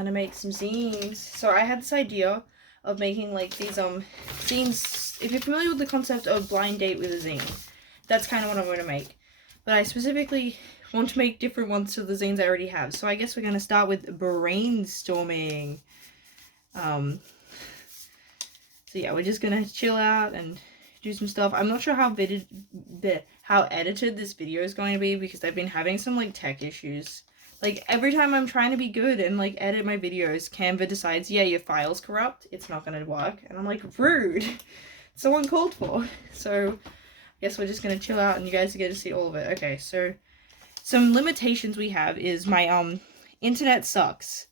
gonna make some zines. So I had this idea of making like these zines. If you're familiar with the concept of blind date with a zine, that's kind of what I'm going to make. But I specifically want to make different ones to the zines I already have. So I guess we're going to start with brainstorming. So yeah, we're just going to chill out and do some stuff. I'm not sure how edited this video is going to be because I've been having some like tech issues. Like every time I'm trying to be good and like edit my videos, Canva decides, yeah, your file's corrupt, it's not going to work. And I'm like, rude. So uncalled for. So I guess we're just going to chill out and you guys get to see all of it. Okay, so some limitations we have is my internet sucks.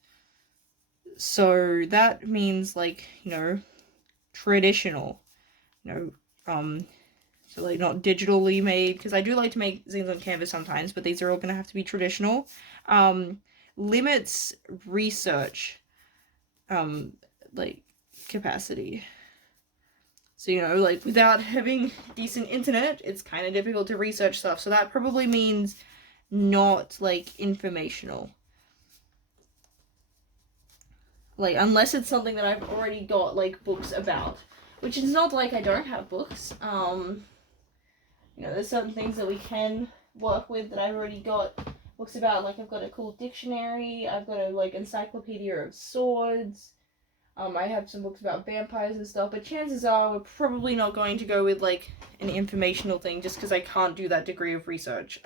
So that means like, you know, traditional, you know, so like not digitally made, because I do like to make zines on Canvas sometimes, but these are all going to have to be traditional. Limits research, like capacity. So, you know, like without having decent internet, it's kind of difficult to research stuff. So that probably means not like informational. Like, unless it's something that I've already got like books about, which is not like I don't have books. You know, there's certain things that we can work with that I've already got books about. Like, I've got a cool dictionary, I've got a, like, encyclopedia of swords, I have some books about vampires and stuff, but chances are we're probably not going to go with, like, an informational thing, just because I can't do that degree of research.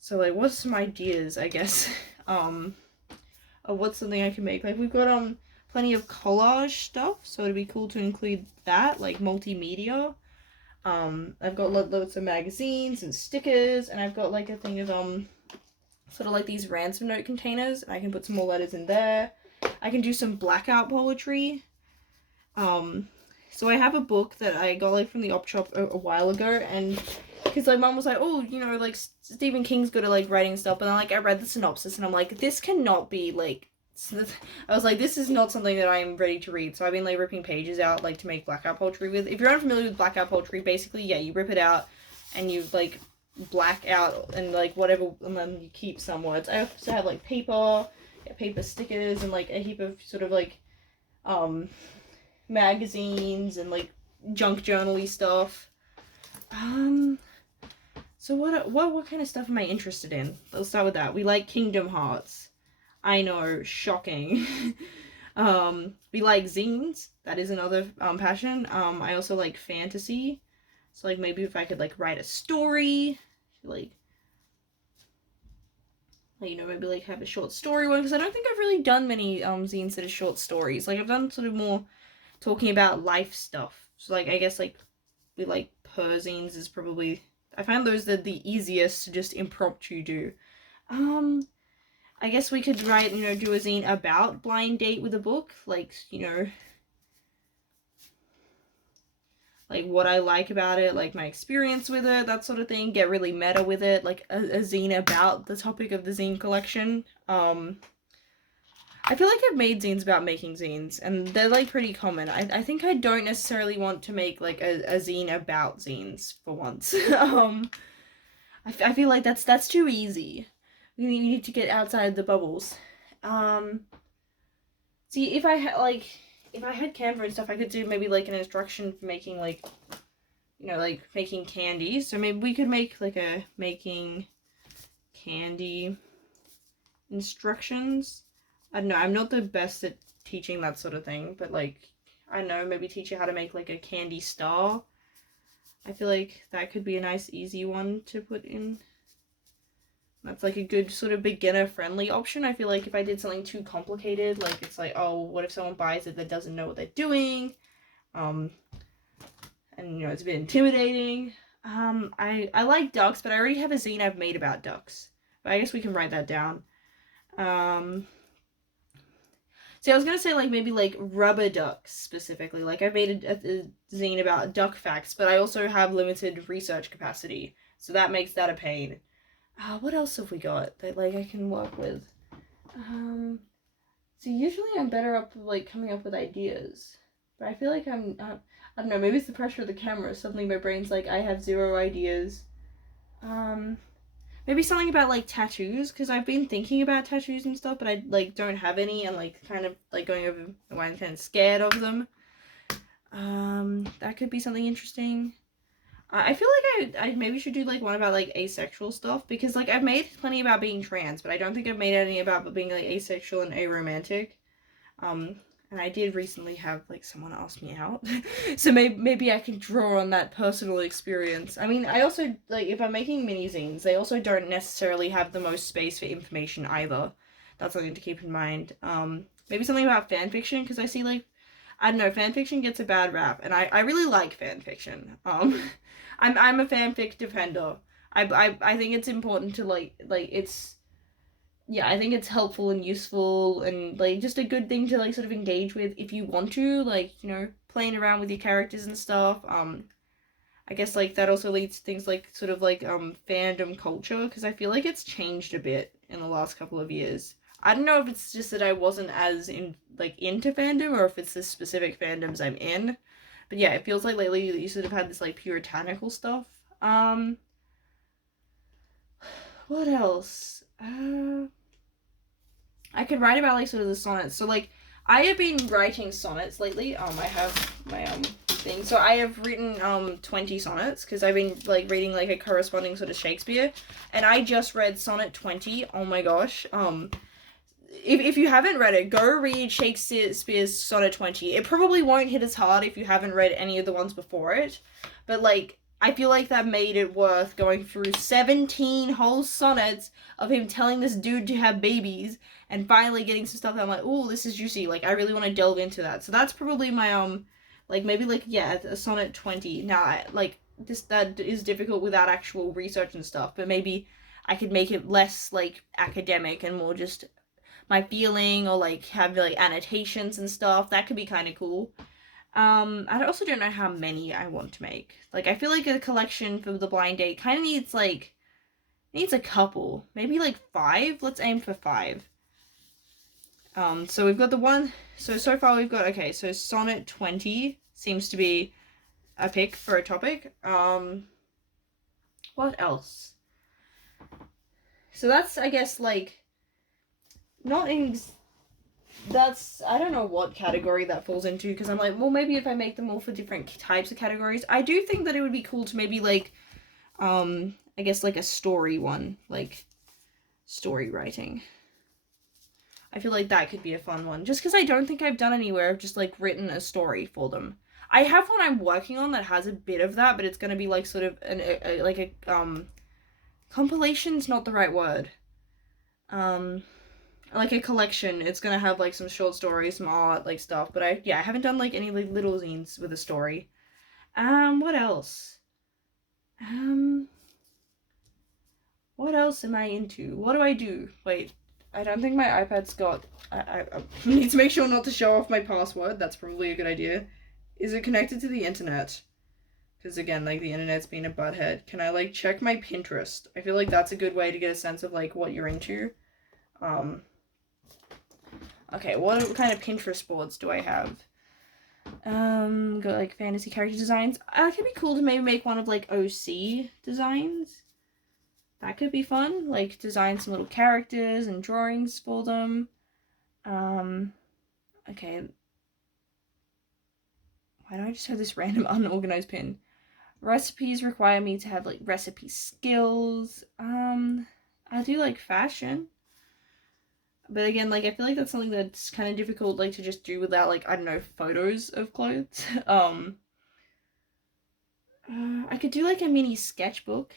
So, like, what's some ideas, I guess, of what's something I can make? Like, we've got, plenty of collage stuff, so it'd be cool to include that, like, multimedia. I've got loads of magazines and stickers, and I've got like a thing of sort of like these ransom note containers, and I can put some more letters in there. I can do some blackout poetry. So I have a book that I got like from the op shop a while ago, and because like mom was like, oh, you know, like Stephen King's good at like writing stuff, and then like I read the synopsis and I'm like, this cannot be like. I was like, this is not something that I'm ready to read. So I've been like ripping pages out like to make blackout poetry with. If you're unfamiliar with blackout poetry, basically, yeah, you rip it out and you like black out and like whatever, and then you keep some words. I also have like paper stickers, and like a heap of sort of like magazines and like junk journal-y stuff. So what kind of stuff am I interested in? Let's start with that. We like Kingdom Hearts. I know, shocking. We like zines. That is another passion. I also like fantasy. So like maybe if I could like write a story, like you know, maybe like have a short story one, because I don't think I've really done many zines that are short stories. Like I've done sort of more talking about life stuff. So like I guess like we like zines is probably, I find those the easiest to just impromptu do. I guess we could write, you know, do a zine about blind date with a book, like, you know, like what I like about it, like my experience with it, that sort of thing. Get really meta with it, like a zine about the topic of the zine collection. I feel like I've made zines about making zines, and they're like pretty common. I think I don't necessarily want to make like a zine about zines for once. I feel like that's too easy. We need to get outside the bubbles. See, if I had Canva and stuff, I could do maybe like an instruction for making like, you know, like making candy. So maybe we could make like a making candy instructions. I don't know, I'm not the best at teaching that sort of thing, but like, I don't know, maybe teach you how to make like a candy star. I feel like that could be a nice easy one to put in. That's like a good sort of beginner friendly option. I feel like if I did something too complicated, like it's like, oh, what if someone buys it that doesn't know what they're doing? And you know, it's a bit intimidating. I like ducks, but I already have a zine I've made about ducks. But I guess we can write that down. See, I was gonna say like maybe like rubber ducks specifically. Like I've made a zine about duck facts, but I also have limited research capacity, so that makes that a pain. What else have we got that like I can work with? So usually I'm better up like coming up with ideas, but I feel like I don't know, maybe it's the pressure of the camera. Suddenly my brain's like, I have 0 ideas. maybe something about like tattoos, because I've been thinking about tattoos and stuff, but I like don't have any, and like kind of like going over why I'm kind of scared of them. That could be something interesting. I feel like I maybe should do like one about like asexual stuff, because like I've made plenty about being trans, but I don't think I've made any about being like asexual and aromantic. Um, and I did recently have like someone ask me out, so maybe I can draw on that personal experience. I mean, I also like if I'm making mini zines, they also don't necessarily have the most space for information either. That's something to keep in mind. Maybe something about fan fiction, because I see like I don't know, fan fiction gets a bad rap, and I really like fan fiction. I'm a fanfic defender. I think it's important to like it's yeah, I think it's helpful and useful and like just a good thing to like sort of engage with if you want to, like, you know, playing around with your characters and stuff. I guess like that also leads to things like sort of like fandom culture, because I feel like it's changed a bit in the last couple of years. I don't know if it's just that I wasn't as into fandom, or if it's the specific fandoms I'm in. But yeah, it feels like lately you sort of had this like puritanical stuff. What else? I could write about like sort of the sonnets. So like I have been writing sonnets lately. I have my thing. So I have written 20 sonnets, because I've been like reading like a corresponding sort of Shakespeare, and I just read sonnet 20. Oh my gosh. If you haven't read it, go read Shakespeare's sonnet 20. It probably won't hit as hard if you haven't read any of the ones before it, but like I feel like that made it worth going through 17 whole sonnets of him telling this dude to have babies, and finally getting some stuff that I'm like, oh, this is juicy. Like I really want to delve into that. So that's probably my like maybe like yeah, a sonnet 20. Now like this that is difficult without actual research and stuff, but maybe I could make it less like academic and more just my feeling, or like have like annotations and stuff. That could be kind of cool. I also don't know how many I want to make. Like I feel like a collection for the blind date kind of needs a couple, maybe like 5. Let's aim for 5. So we've got the one. So far we've got okay. So sonnet 20 seems to be a pick for a topic. What else? So that's I guess like not in that's I don't know what category that falls into, because I'm like, well, maybe if I make them all for different types of categories. I do think that it would be cool to maybe like I guess like a story one, like story writing. I feel like that could be a fun one, just because I don't think I've done anywhere I've just like written a story for them. I have one I'm working on that has a bit of that, but it's gonna be like sort of a compilation's not the right word. Like a collection. It's gonna have like some short stories, some art, like stuff. But I haven't done like any like little zines with a story. What else? What else am I into? What do I do? Wait, I don't think my iPad's got. I need to make sure not to show off my password. That's probably a good idea. Is it connected to the internet? Because again, like the internet's being a butthead. Can I like check my Pinterest? I feel like that's a good way to get a sense of like what you're into. Okay, what kind of Pinterest boards do I have? Got like fantasy character designs. It could be cool to maybe make one of like OC designs. That could be fun. Like design some little characters and drawings for them. Okay. Why do I just have this random unorganized pin? Recipes require me to have like recipe skills. I do like fashion. But again, like I feel like that's something that's kind of difficult like to just do without like I don't know, photos of clothes. I could do like a mini sketchbook.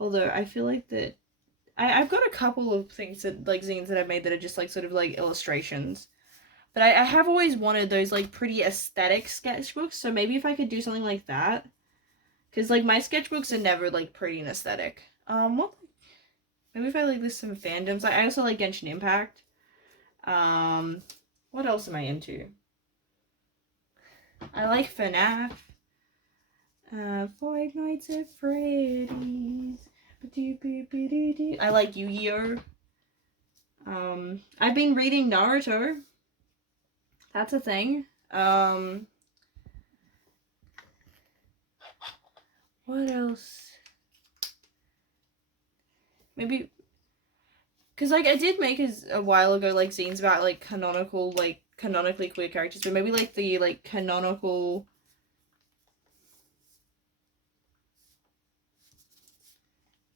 Although I feel like that I've got a couple of things that like zines that I've made that are just like sort of like illustrations. But I have always wanted those like pretty aesthetic sketchbooks, so maybe if I could do something like that. Cause like my sketchbooks are never like pretty and aesthetic. What maybe if I like list some fandoms. I also like Genshin Impact. What else am I into? I like FNAF. Five Nights at Freddy's. I like Yu-Gi-Oh! I've been reading Naruto. That's a thing. What else? maybe, because, like, I did make a while ago, like, zines about, like, canonical, like, canonically queer characters, but maybe, like, the, like, canonical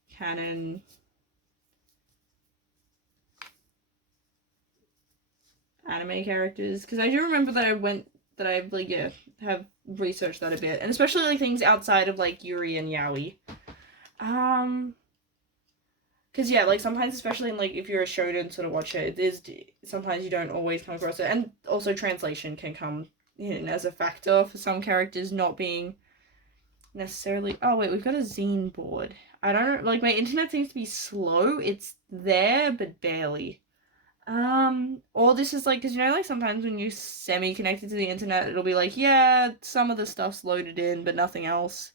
canon anime characters, because I do remember that I've, like, yeah, have researched that a bit, and especially, like, things outside of, like, Yuri and Yaoi. Because, yeah, like, sometimes, especially in, like, if you're a shonen sort of watcher, it is, sometimes you don't always come across it, and also translation can come in as a factor for some characters not being necessarily... Oh, wait, we've got a zine board. I don't... Like, my internet seems to be slow. It's there, but barely. Or this is, like, because, you know, like, sometimes when you semi-connected to the internet, it'll be like, yeah, some of the stuff's loaded in, but nothing else.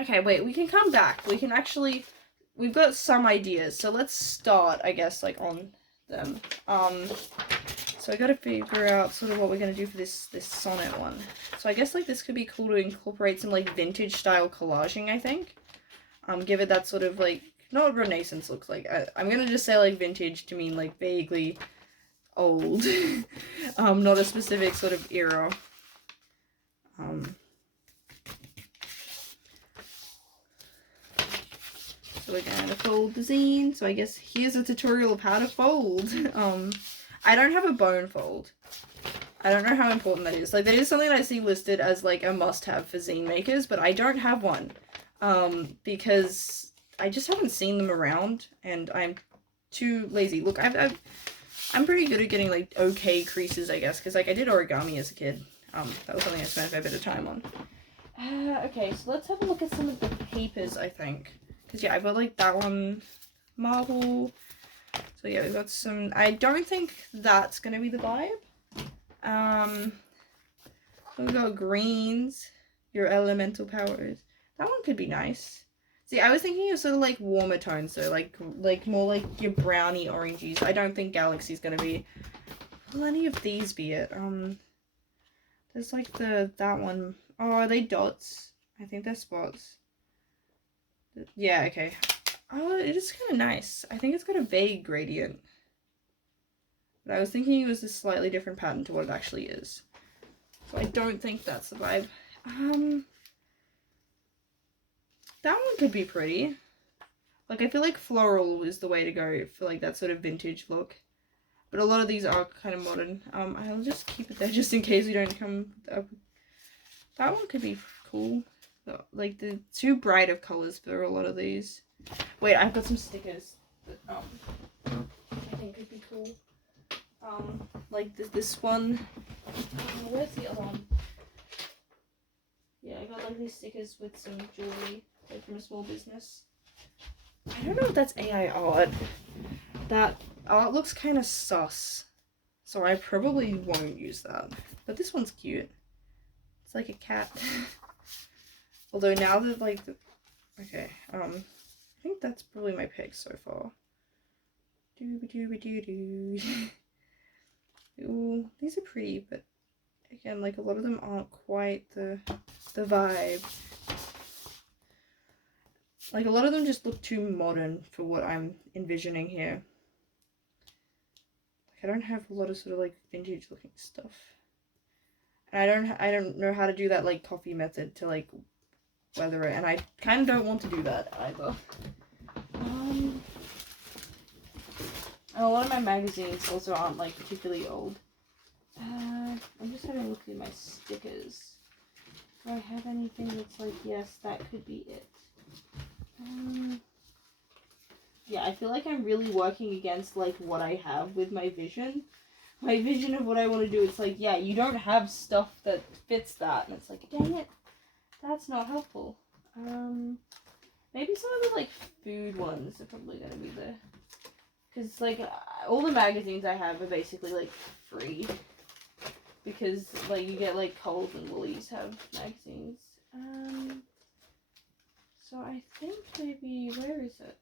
Okay, wait, we can come back. We can actually... We've got some ideas, so let's start, I guess, like, on them. So I gotta figure out sort of what we're gonna do for this sonnet one. So I guess, like, this could be cool to incorporate some, like, vintage-style collaging, I think. Give it that sort of, like, not what Renaissance looks like. I'm gonna just say, like, vintage to mean, like, vaguely old. Not a specific sort of era. So we're gonna fold the zine. So I guess here's a tutorial of how to fold. I don't have a bone fold. I don't know how important that is. Like, that is something that I see listed as, like, a must-have for zine makers, but I don't have one. Because I just haven't seen them around, and I'm too lazy. Look, I'm pretty good at getting, like, okay creases, I guess, because, like, I did origami as a kid. That was something I spent a fair bit of time on. Okay, so let's have a look at some of the papers, I think. Because, yeah, I've got, like, that one, marble. So, yeah, we've got some... I don't think that's going to be the vibe. We've got greens, your elemental powers. That one could be nice. See, I was thinking of sort of, like, warmer tones, so, like more like your browny oranges. I don't think Galaxy's going to be... Will any of these be it? There's, like, that one. Oh, are they dots? I think they're spots. Yeah, okay. Oh, it is kind of nice. I think it's got a vague gradient. But I was thinking it was a slightly different pattern to what it actually is. So I don't think that's the vibe. That one could be pretty. Like, I feel like floral is the way to go for, like, that sort of vintage look. But a lot of these are kind of modern. I'll just keep it there just in case we don't come up. That one could be cool. Like, the too bright of colors for a lot of these. Wait, I've got some stickers that I think could be cool. Like this one. Where's the other one? Yeah, I got, like, these stickers with some jewelry, like, from a small business. I don't know if that's AI art. That art looks kind of sus, so I probably won't use that. But this one's cute. It's like a cat. Although now that, like, okay, I think that's probably my pick so far. Doo-ba-doo-ba-doo-doo. Ooh, these are pretty, but again, like, a lot of them aren't quite the vibe. Like, a lot of them just look too modern for what I'm envisioning here. Like, I don't have a lot of sort of, like, vintage looking stuff. And I don't know how to do that, like, coffee method to, like, weather it, and I kind of don't want to do that either. And a lot of my magazines also aren't, like, particularly old. I'm just having a look through my stickers. Do I have anything that's like, yes, that could be it? Yeah, I feel like I'm really working against, like, what I have with my vision. My vision of what I want to do, it's like, yeah, you don't have stuff that fits that, and it's like, dang it, that's not helpful. Maybe some of the, like, food ones are probably going to be the... Because, like, all the magazines I have are basically, like, free. Because, like, you get, like, Coles and Woolies have magazines. So I think maybe, where is it?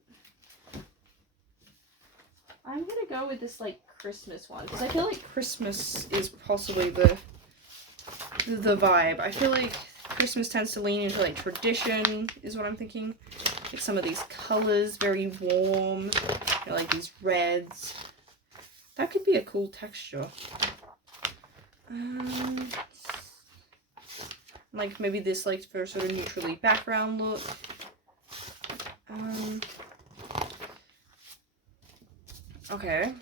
I'm gonna go with this, like, Christmas one. Because I feel like Christmas is possibly the vibe. I feel like Christmas tends to lean into, like, tradition, is what I'm thinking. Get some of these colors, very warm, you know, like these reds. That could be a cool texture. Like maybe this like for sort of neutrally background look. Okay.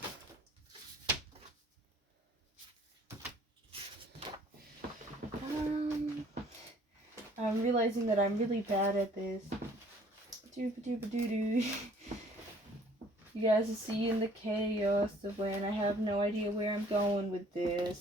I'm realizing that I'm really bad at this. Doo-ba-doo-ba-doo-doo. You guys are seeing the chaos of when I have no idea where I'm going with this.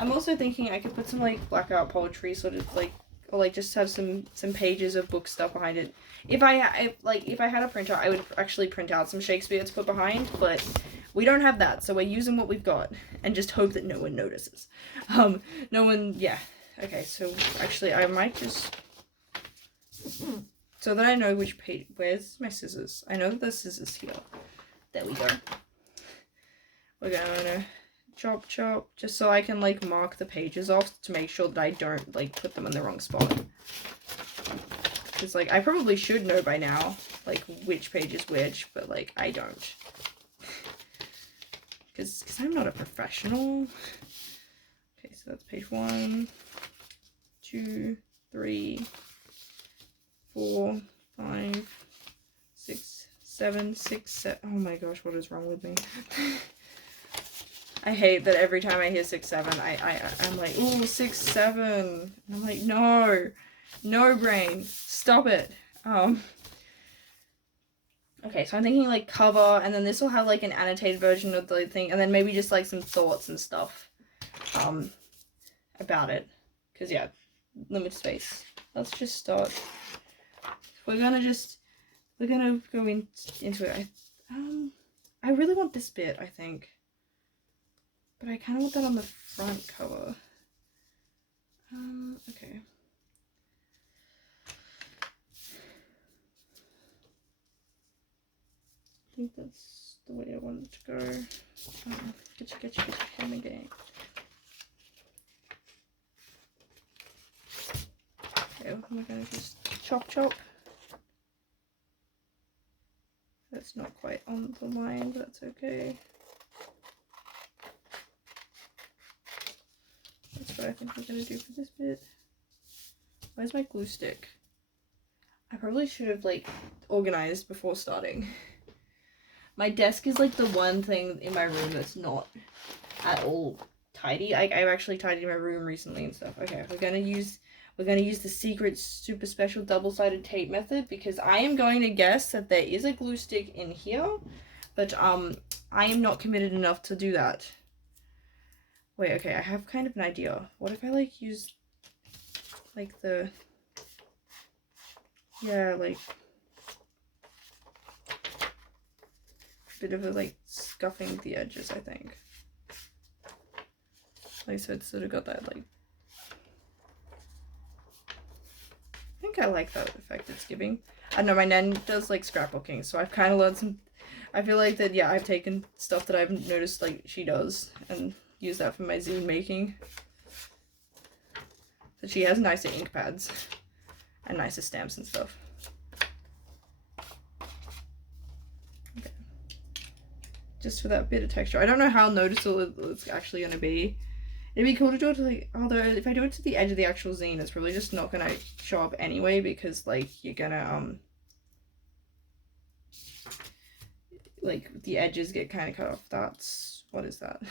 I'm also thinking I could put some like blackout poetry, sort of like, or like just have some pages of book stuff behind it. If I had a printer, I would actually print out some Shakespeare to put behind, but we don't have that, so we're using what we've got and just hope that no one notices. No one, yeah. Okay, so actually I might just, so that I know which page, where's my scissors? I know that there's scissors here. There we go. We're gonna chop, just so I can like mark the pages off to make sure that I don't like put them in the wrong spot. Because like I probably should know by now like which page is which, but like I don't. Because I'm not a professional. Okay, so that's page 1, 2, 3, 4, 5, 6, 7, 6, 7. Oh my gosh, what is wrong with me? I hate that every time I hear 6, 7, I'm like, ooh, 6, 7. I'm like, no brain, stop it. Okay, so I'm thinking like cover, and then this will have like an annotated version of the thing, and then maybe just like some thoughts and stuff, about it. Cause yeah, limited space. Let's just start. We're gonna go into it. I really want this bit, I think. But I kind of want that on the front cover. Okay. I think that's the way I want it to go. Get your camera game. Okay, we're gonna just chop. That's not quite on the line, but that's okay. That's what I think we're gonna do for this bit. Where's my glue stick? I probably should have like organized before starting. My desk is like the one thing in my room that's not at all tidy. I've actually tidied my room recently and stuff. Okay, we're gonna use the secret super special double-sided tape method, because I am going to guess that there is a glue stick in here, but I am not committed enough to do that. Wait, okay, I have kind of an idea. What if I like use like the, yeah, like bit of a like scuffing the edges, I think. Like, so it's sort of got that like, I think I like that effect it's giving. I know my nan does like scrapbooking, so I've kind of learned some, I feel like that, yeah, I've taken stuff that I've noticed like she does and used that for my zine making. So she has nicer ink pads and nicer stamps and stuff. Okay. Just for that bit of texture. I don't know how noticeable it's actually going to be. It'd be cool to do it to like, although if I do it to the edge of the actual zine, it's probably just not gonna show up anyway, because like you're gonna like the edges get kind of cut off. That's, what is that?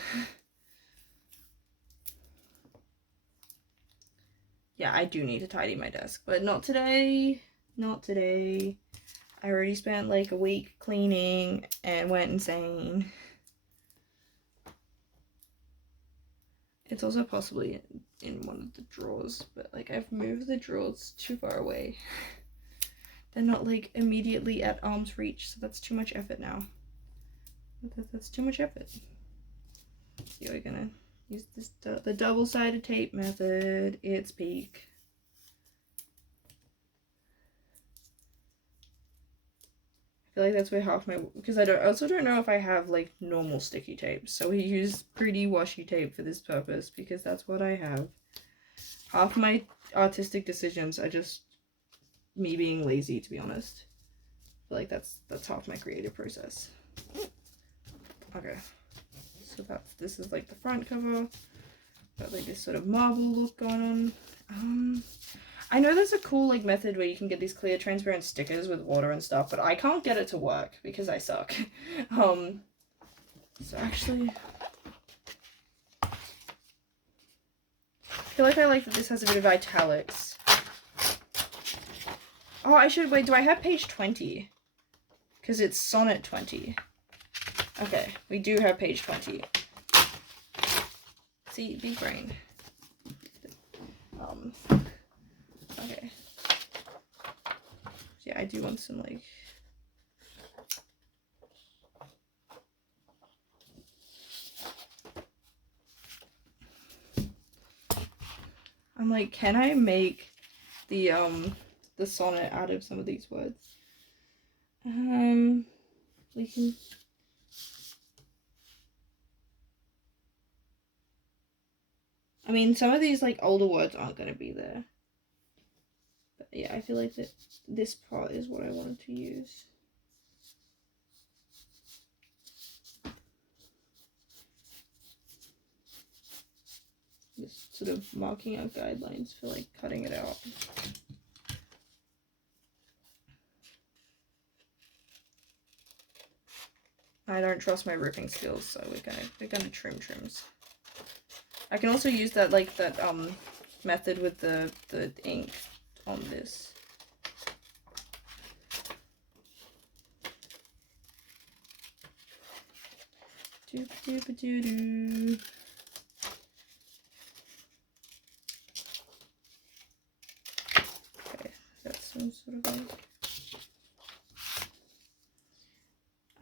Yeah, I do need to tidy my desk, but not today. Not today. I already spent like a week cleaning and went insane. It's also possibly in one of the drawers, but like I've moved the drawers too far away. They're not like immediately at arm's reach, so that's too much effort now. That's too much effort. So we're gonna use this the double-sided tape method. It's peak. I feel like that's where half my, because I also don't know if I have like normal sticky tape, so we use pretty washi tape for this purpose because that's what I have. Half my artistic decisions are just me being lazy, to be honest. feel like that's half my creative process. Okay, so this is like the front cover. Got like this sort of marble look going on. I know there's a cool like method where you can get these clear transparent stickers with water and stuff, but I can't get it to work because I suck. So actually, I feel like I like that this has a bit of italics. Oh, I should wait. Do I have page 20? Because it's sonnet 20. Okay, we do have page 20. See, big brain. Okay. Yeah, I do want some, like... I'm like, can I make the sonnet out of some of these words? We can... I mean, some of these, like, older words aren't going to be there. But yeah, I feel like that this part is what I wanted to use. Just sort of marking out guidelines for, like, cutting it out. I don't trust my ripping skills, so we're gonna trim trims. I can also use that method with the ink on this. Doop doop doo doo. Okay, that's some sort of like.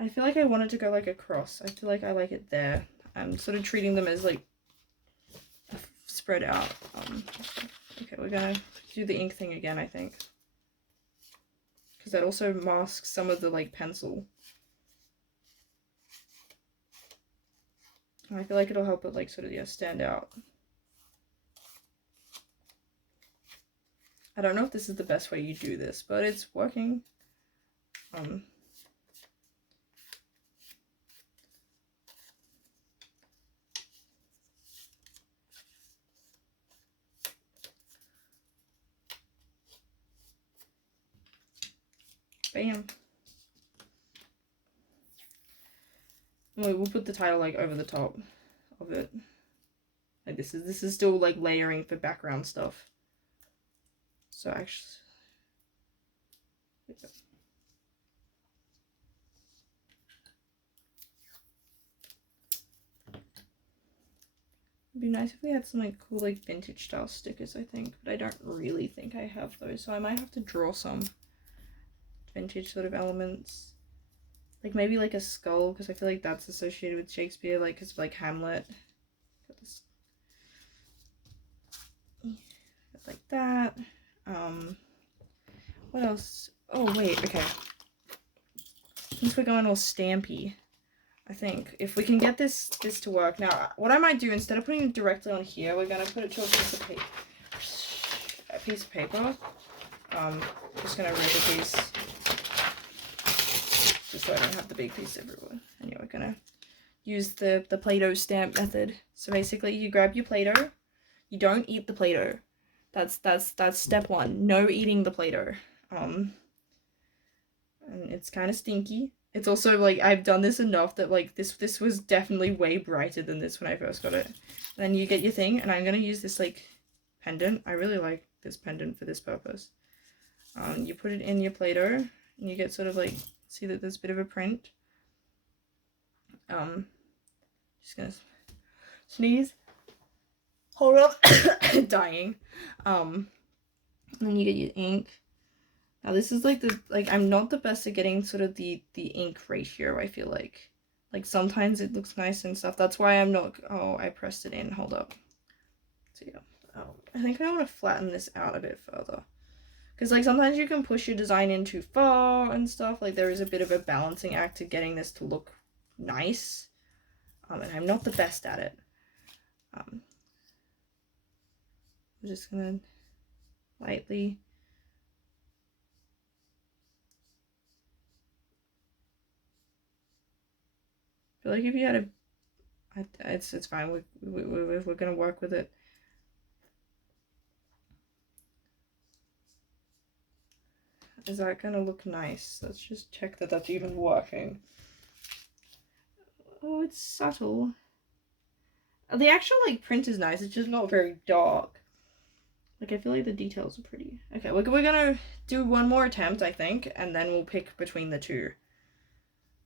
I feel like I wanted to go like across. I feel like I like it there. I'm sort of treating them as like spread out. Okay, we're gonna do the ink thing again, I think, because that also masks some of the like pencil. And I feel like it'll help it like sort of stand out. I don't know if this is the best way you do this, but it's working. Bam. We'll put the title like over the top of it. Like this is still like layering for background stuff. So actually, it'd be nice if we had some like cool like vintage style stickers, I think, but I don't really think I have those, so I might have to draw some vintage sort of elements. Like maybe like a skull, because I feel like that's associated with Shakespeare, like because of like Hamlet. Got this, like that. What else? Oh wait, okay. Since we're going all stampy, I think if we can get this to work. Now, what I might do instead of putting it directly on here, we're gonna put it to a piece of paper. Just gonna rip a piece, just so I don't have the big piece everywhere. And yeah, we're gonna use the Play-Doh stamp method. So basically, you grab your Play-Doh. You don't eat the Play-Doh. That's step one. No eating the Play-Doh. And it's kind of stinky. It's also like I've done this enough that like this was definitely way brighter than this when I first got it. And then you get your thing, and I'm gonna use this like pendant. I really like this pendant for this purpose. You put it in your Play-Doh, and you get sort of like, see that there's a bit of a print. Just gonna sneeze. Hold up. Dying. And then you get your ink. Now this is like I'm not the best at getting sort of the ink ratio, I feel like. Like sometimes it looks nice and stuff. That's why I'm not, oh, I pressed it in. Hold up. So yeah. I think I want to flatten this out a bit further. Because like sometimes you can push your design in too far and stuff. Like there is a bit of a balancing act to getting this to look nice. And I'm not the best at it. I'm just gonna lightly I feel like if you had it's fine. We're gonna work with it. Is that gonna look nice? Let's just check that that's even working. Oh, it's subtle. The actual like print is nice. It's just not very dark. Like I feel like the details are pretty. Okay, we're gonna do one more attempt, I think, and then we'll pick between the two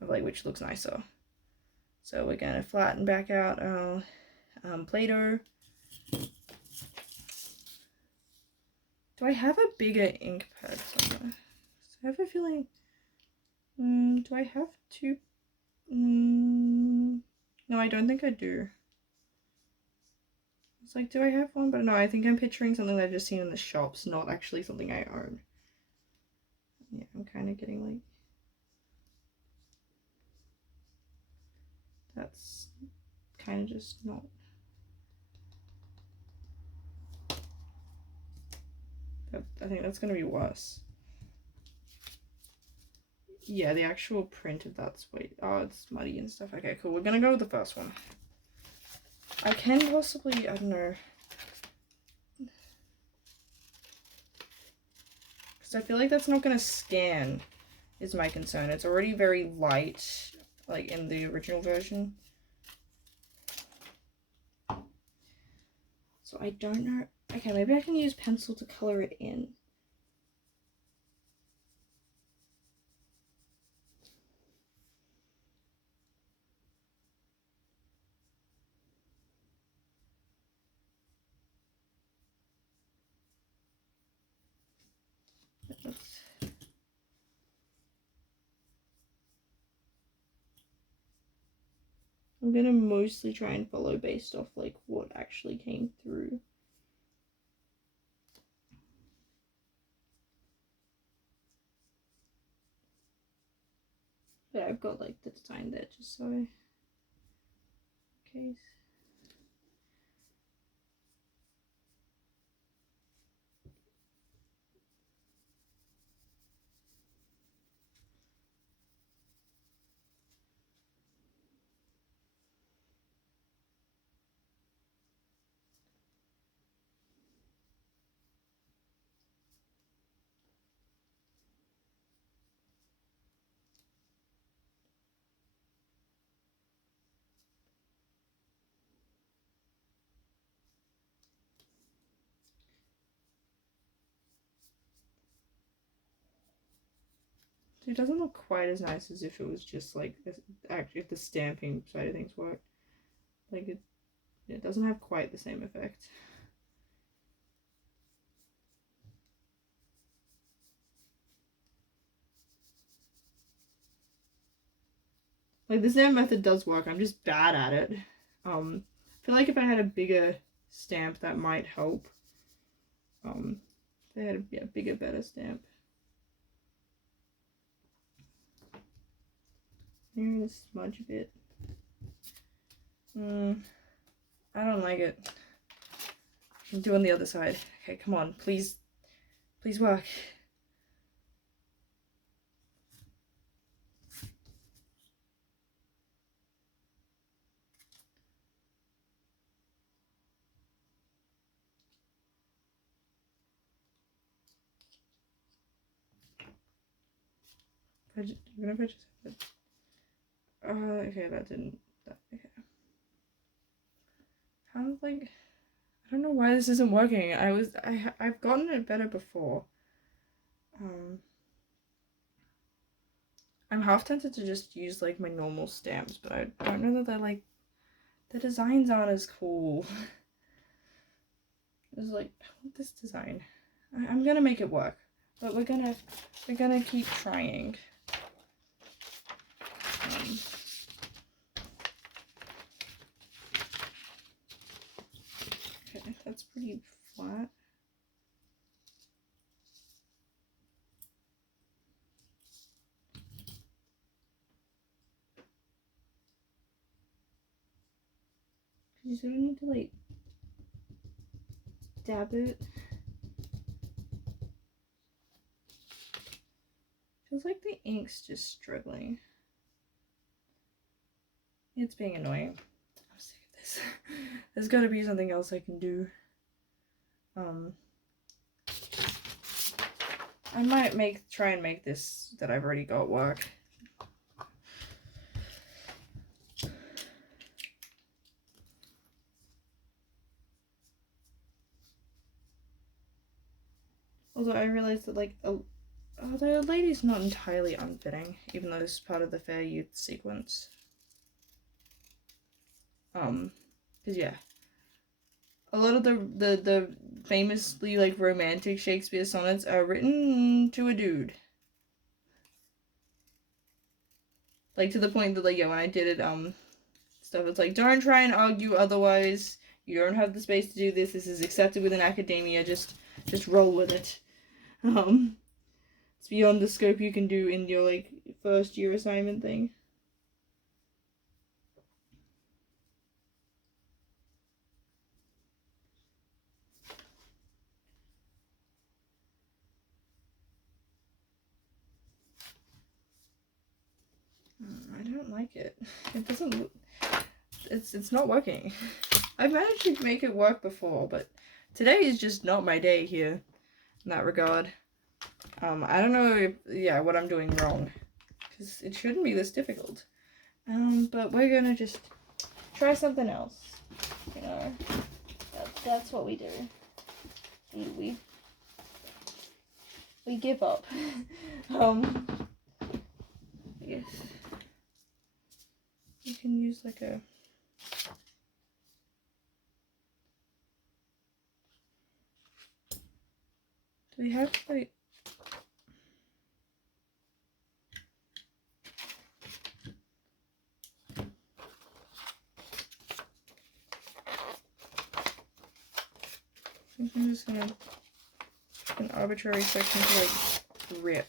of like which looks nicer. So we're gonna flatten back out our Play-Doh. Do I have a bigger ink pad somewhere? I have a feeling. Do I have two? No, I don't think I do. It's like, do I have one? But no, I think I'm picturing something that I've just seen in the shops, not actually something I own. Yeah, I'm kind of getting like. That's kind of just not. I think that's going to be worse. Yeah, the actual print of that's way. Oh, it's muddy and stuff. Okay, cool. We're going to go with the first one. I can possibly, I don't know. Because I feel like that's not going to scan, is my concern. It's already very light, like in the original version. So I don't know. Okay, maybe I can use pencil to color it in. I'm gonna mostly try and follow based off like what actually came through. But I've got like the design there just so case. It doesn't look quite as nice as if it was just like actually if the stamping side of things worked. Like it doesn't have quite the same effect. Like the stamp method does work. I'm just bad at it. I feel like if I had a bigger stamp that might help. If they had a bigger, better stamp. Here is smudge a bit. I don't like it. I'm doing the other side. Okay, come on, please work. Even if I just have it. Okay, that didn't. Okay. How like. I don't know why this isn't working. I've gotten it better before. I'm half tempted to just use like my normal stamps, but I don't know that they're like the designs aren't as cool. It's like this design. I'm gonna make it work, but we're gonna keep trying. Okay, that's pretty flat. You sort of need to like dab it. Feels like the ink's just struggling. It's being annoying. I'm sick of this. There's gotta be something else I can do. I might try and make this that I've already got work. Although I realized that, like, the lady's not entirely unfitting, even though this is part of the Fair Youth sequence. Because, yeah. A lot of the famously, like, romantic Shakespeare sonnets are written to a dude. Like, to the point that, like, yeah, when I did it, stuff, it's like, don't try and argue otherwise. You don't have the space to do this. This is accepted within academia. Just roll with it. It's beyond the scope you can do in your, like, first year assignment thing. I don't like it. It doesn't. It's not working. I've managed to make it work before, but today is just not my day here in that regard. I don't know if, what I'm doing wrong, because it shouldn't be this difficult. But we're gonna just try something else. You know, that's what we do. We give up. Yes. You can use like a. Do we have like? I think I'm just gonna pick an arbitrary section to like rip.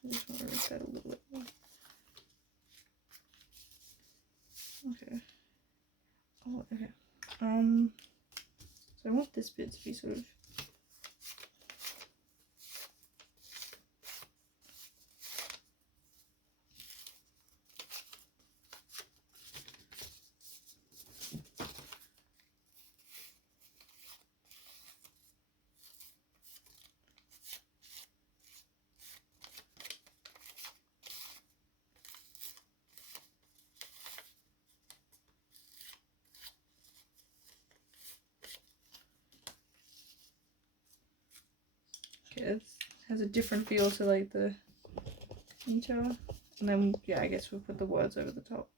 I just want to rip that a little bit more. Okay. Oh, okay. So I want this bit to be sort of. It has a different feel to like the intro, and then I guess we'll put the words over the top.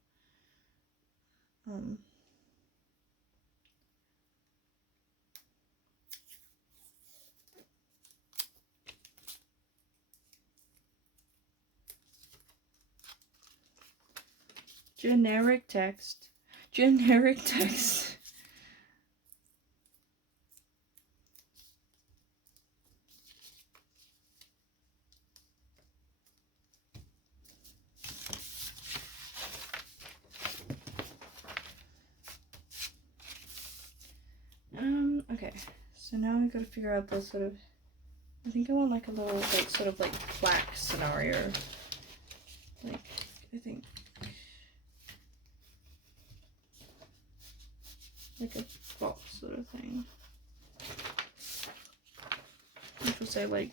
Generic text. Okay, so now we gotta figure out the sort of, I think I want like a little, like, sort of like plaque scenario. Like, I think, like a box sort of thing. Which will say like,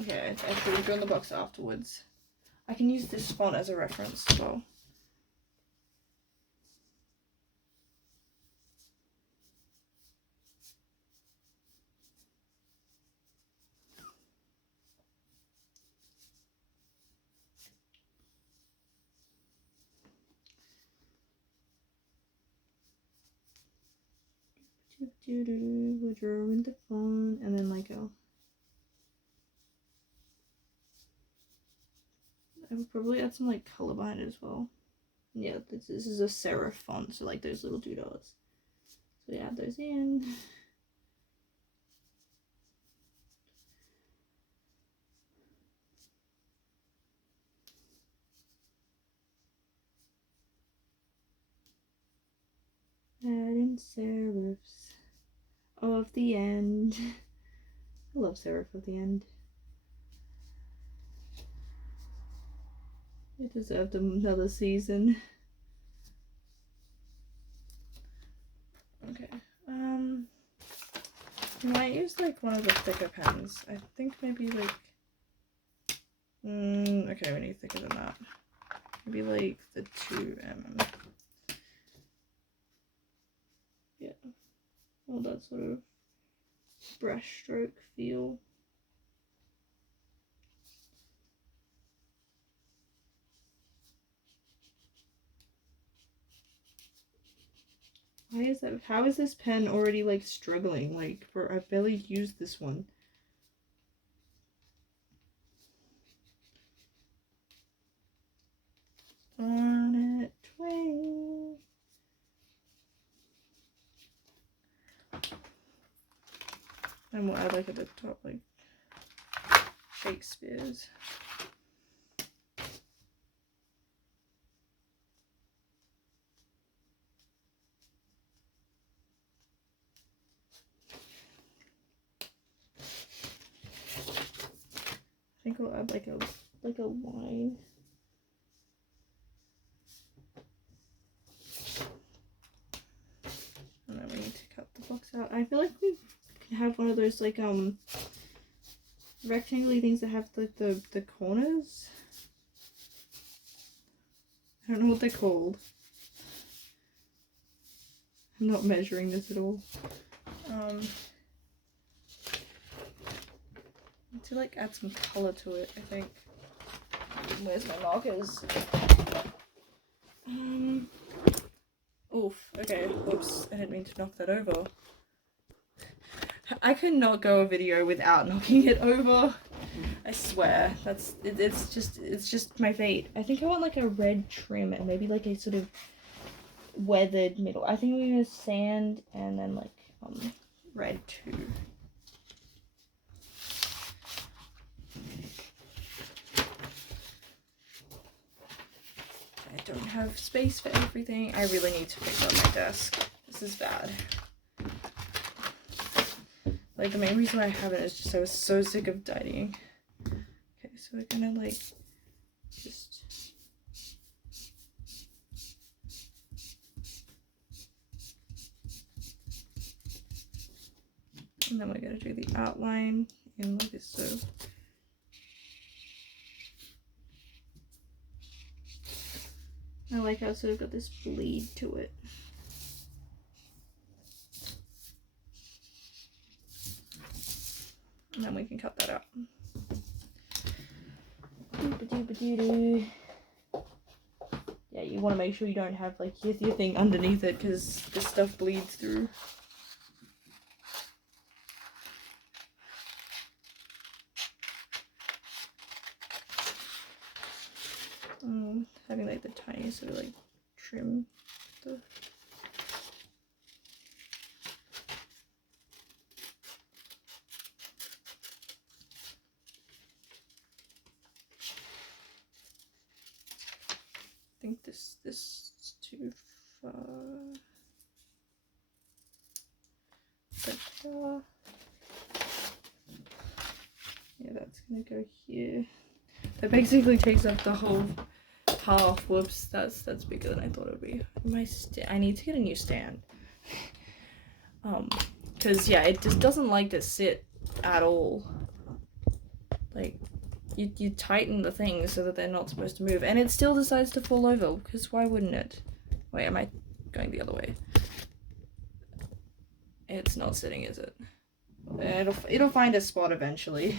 okay, I could have drawn the box afterwards. I can use this font as a reference as well. We'll draw in the font, and then like I would probably add some like color behind it as well. Yeah, this is a serif font, so like those little doodads. So yeah, add those in. Adding serifs of the end. I love serif of the end. It deserved another season. Okay. I might use like one of the thicker pens. I think maybe like okay, we need thicker than that. Maybe like the 2mm. Yeah. All that sort of brush stroke feel. Why is that? How is this pen already like struggling? Like, I barely used this one. On it, twang. And what I like at the top, like Shakespeare's. I think I'll add like a line. And then we need to cut the box out. I feel like we can have one of those like rectangular things that have like the corners. I don't know what they're called. I'm not measuring this at all. To like add some color to it, I think. Where's my markers? Oof. Okay. Oops. I didn't mean to knock that over. I could not go a video without knocking it over. I swear. That's it. It's just my fate. I think I want like a red trim and maybe like a sort of weathered middle. I think we're gonna sand and then like red too. I don't have space for everything. I really need to fix up my desk. This is bad. Like, the main reason I have it is just I was so sick of tidying. Okay, so we're gonna like just and then we're gonna do the outline in like this. So I like how it's sort of got this bleed to it. And then we can cut that out. Yeah, you want to make sure you don't have like your thing underneath it because this stuff bleeds through. Having like the tiniest sort of like trim the I think this is too far. Yeah, that's gonna go here. That basically takes up the whole half. Whoops, that's bigger than I thought it would be. I need to get a new stand. Because yeah, it just doesn't like to sit at all. Like, you tighten the things so that they're not supposed to move, and it still decides to fall over, because why wouldn't it? Wait, am I going the other way? It's not sitting, is it? It'll find a spot eventually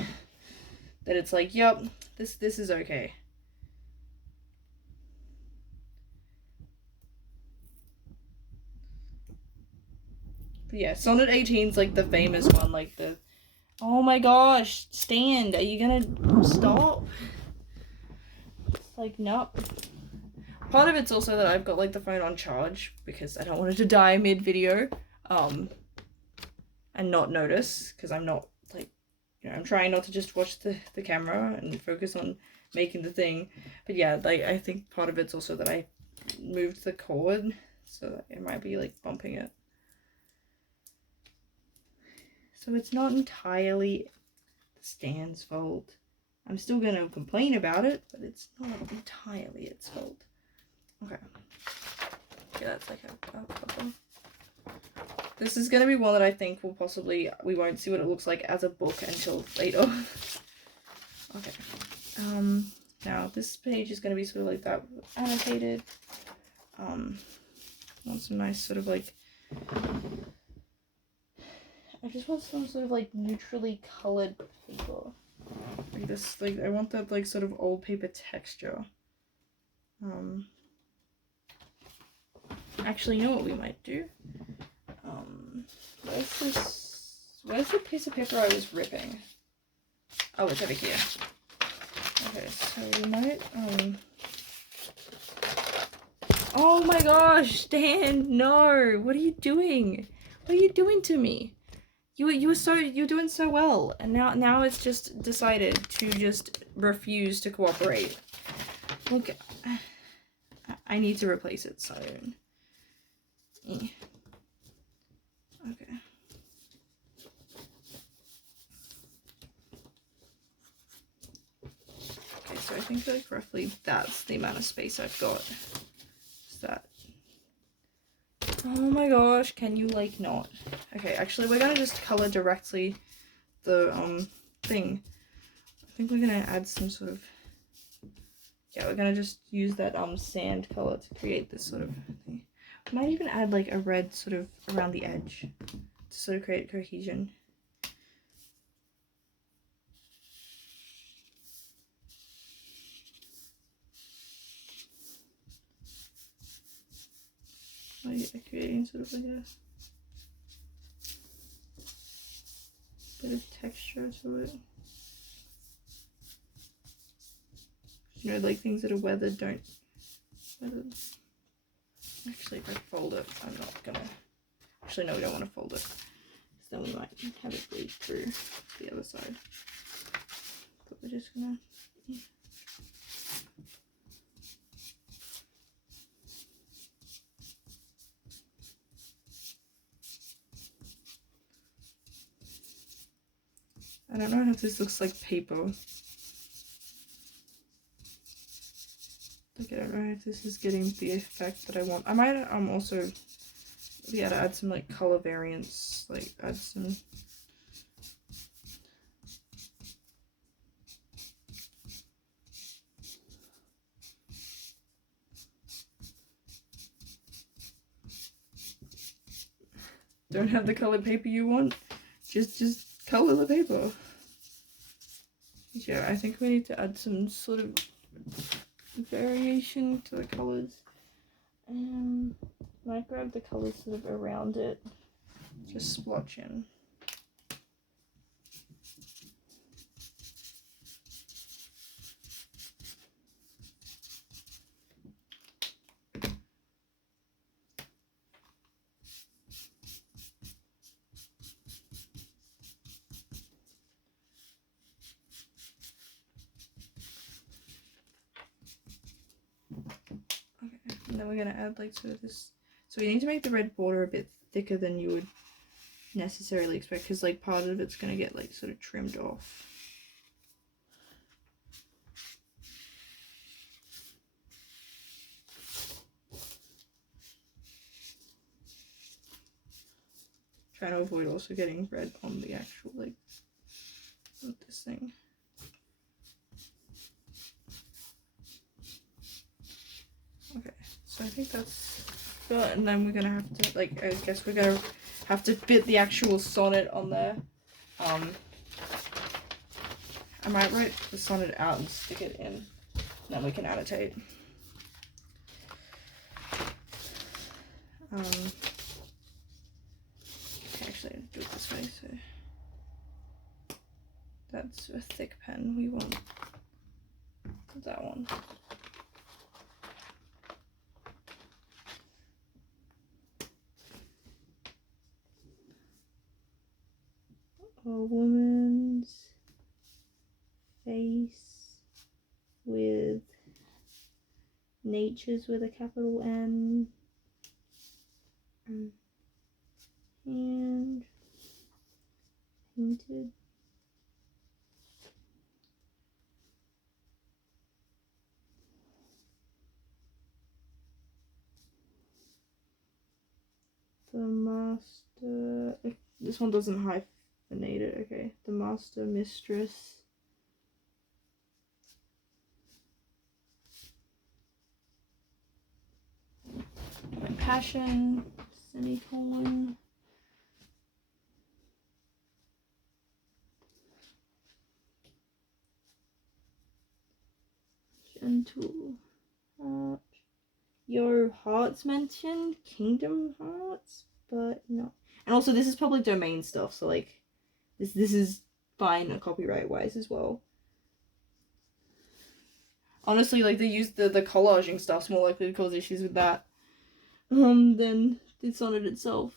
that it's like, yep, this is okay. But yeah, Sonnet 18's like the famous one, like the oh my gosh, stand, are you gonna stop? It's like, nope. Part of it's also that I've got like the phone on charge because I don't want it to die mid-video, and not notice, because I'm not like, you know, I'm trying not to just watch the camera and focus on making the thing. But yeah, like I think part of it's also that I moved the cord so it might be like bumping it. So it's not entirely the stand's fault. I'm still going to complain about it, but it's not entirely its fault. Okay. Yeah, that's like a couple. This is going to be one that I think will possibly, we won't see what it looks like as a book until later. Okay. Now this page is going to be sort of like that, annotated. Want some nice sort of like, I just want some sort of like neutrally colored paper. Like this, like I want that like sort of old paper texture. Actually, you know what we might do? Where's the piece of paper I was ripping? Oh, it's over here. Okay, so we might, oh my gosh, Dan, no! What are you doing? What are you doing to me? You're doing so well, and now it's just decided to just refuse to cooperate. Look, I need to replace it soon. Okay. Okay, so I think like roughly that's the amount of space I've got. Is that? Oh my gosh, can you like not? Okay, actually we're gonna just color directly the thing. I think we're gonna add some sort of, yeah, we're gonna just use that sand color to create this sort of thing. Might even add like a red sort of around the edge to sort of create cohesion. Like creating sort of like a bit of texture to it. You know, like things that are weathered don't weathered. Actually, if I fold it, I'm not gonna. Actually, no, we don't want to fold it, because then we might have it bleed through the other side. But we're just gonna. Yeah. I don't know if this looks like paper. Like, I don't know if this is getting the effect that I want. I might also be able to add some like color variants, like add some. Don't have the colored paper you want? Just color the paper. Yeah, I think we need to add some sort of variation to the colors. Might grab the colors sort of around it. Just splotch in. And then we're gonna add like sort of this. So we need to make the red border a bit thicker than you would necessarily expect, because like part of it's gonna get like sort of trimmed off. Trying to avoid also getting red on the actual like with this thing. Okay, so I think that's good, and then we're gonna have to like, I guess we're gonna have to fit the actual sonnet on there. I might write the sonnet out and stick it in, and then we can annotate. Actually, I'll do it this way. So that's a thick pen. We want that one. A woman's face with nature's with a capital N hand painted. The master. This one doesn't hyphenate it. Okay. The master, mistress. My passion. Semicolon. Gentle heart. Your hearts mentioned Kingdom Hearts, but no. And also, this is public domain stuff, so like, this is fine copyright wise as well. Honestly, like, they use the collaging stuff's more likely to cause issues with that than the sonnet itself.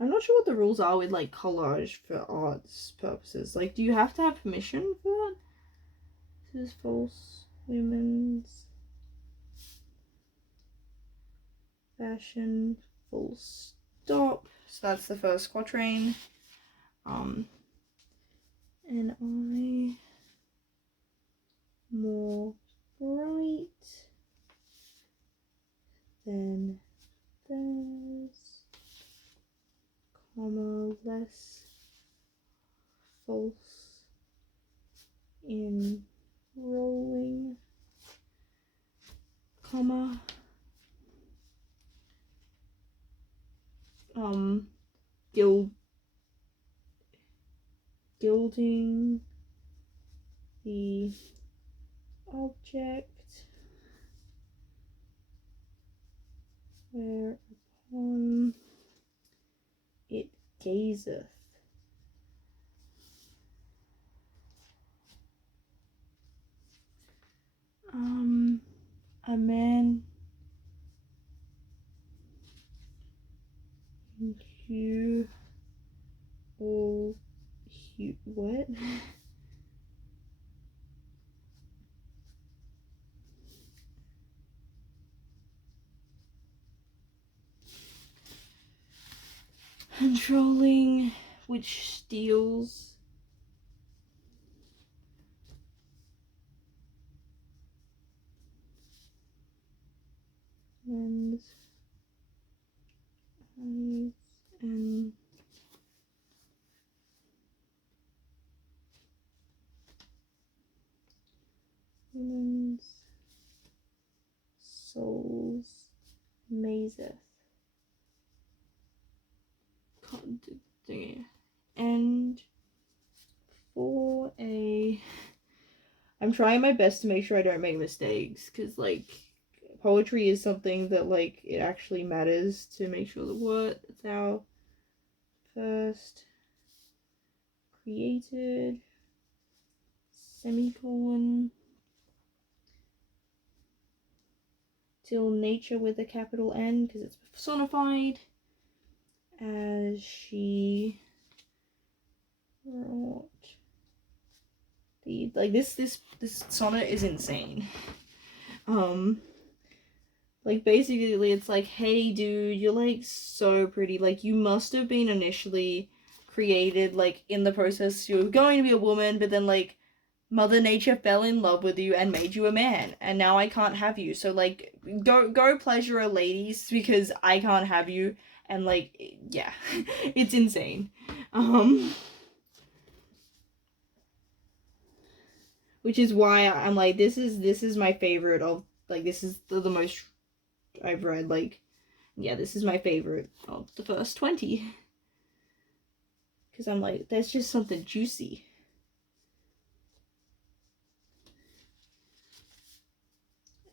I'm not sure what the rules are with like collage for arts purposes. Like, do you have to have permission for that? This is false women's fashion full stop. So that's the first quatrain. And I more bright than theirs, comma, less false in rolling, comma, gilding the object whereupon it gazeth. A man hue or hue what? Controlling which steals men's eyes and women's souls mazeth. And for a, I'm trying my best to make sure I don't make mistakes, because like poetry is something that like it actually matters to make sure the word thou first created semicolon till nature with a capital N, because it's personified as she wrought the, like this sonnet is insane. Like basically it's like, hey dude, you're like so pretty, like you must have been initially created like in the process you were going to be a woman, but then like Mother Nature fell in love with you and made you a man, and now I can't have you, so like go pleasure a ladies because I can't have you. And like, yeah, it's insane. Which is why I'm like, this is my favorite of, like, this is the most I've read. Like, yeah, this is my favorite of the first 20. Because I'm like, there's just something juicy.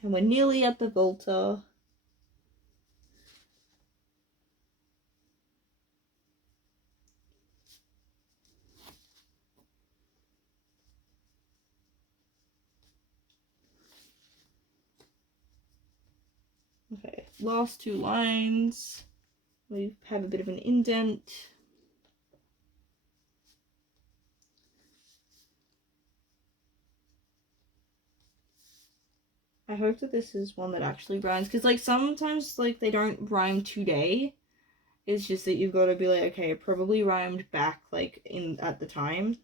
And we're nearly at the Volta. Okay, last 2 lines. We have a bit of an indent. I hope that this is one that actually rhymes, because like sometimes like they don't rhyme today. It's just that you've got to be like, okay, it probably rhymed back like in at the time.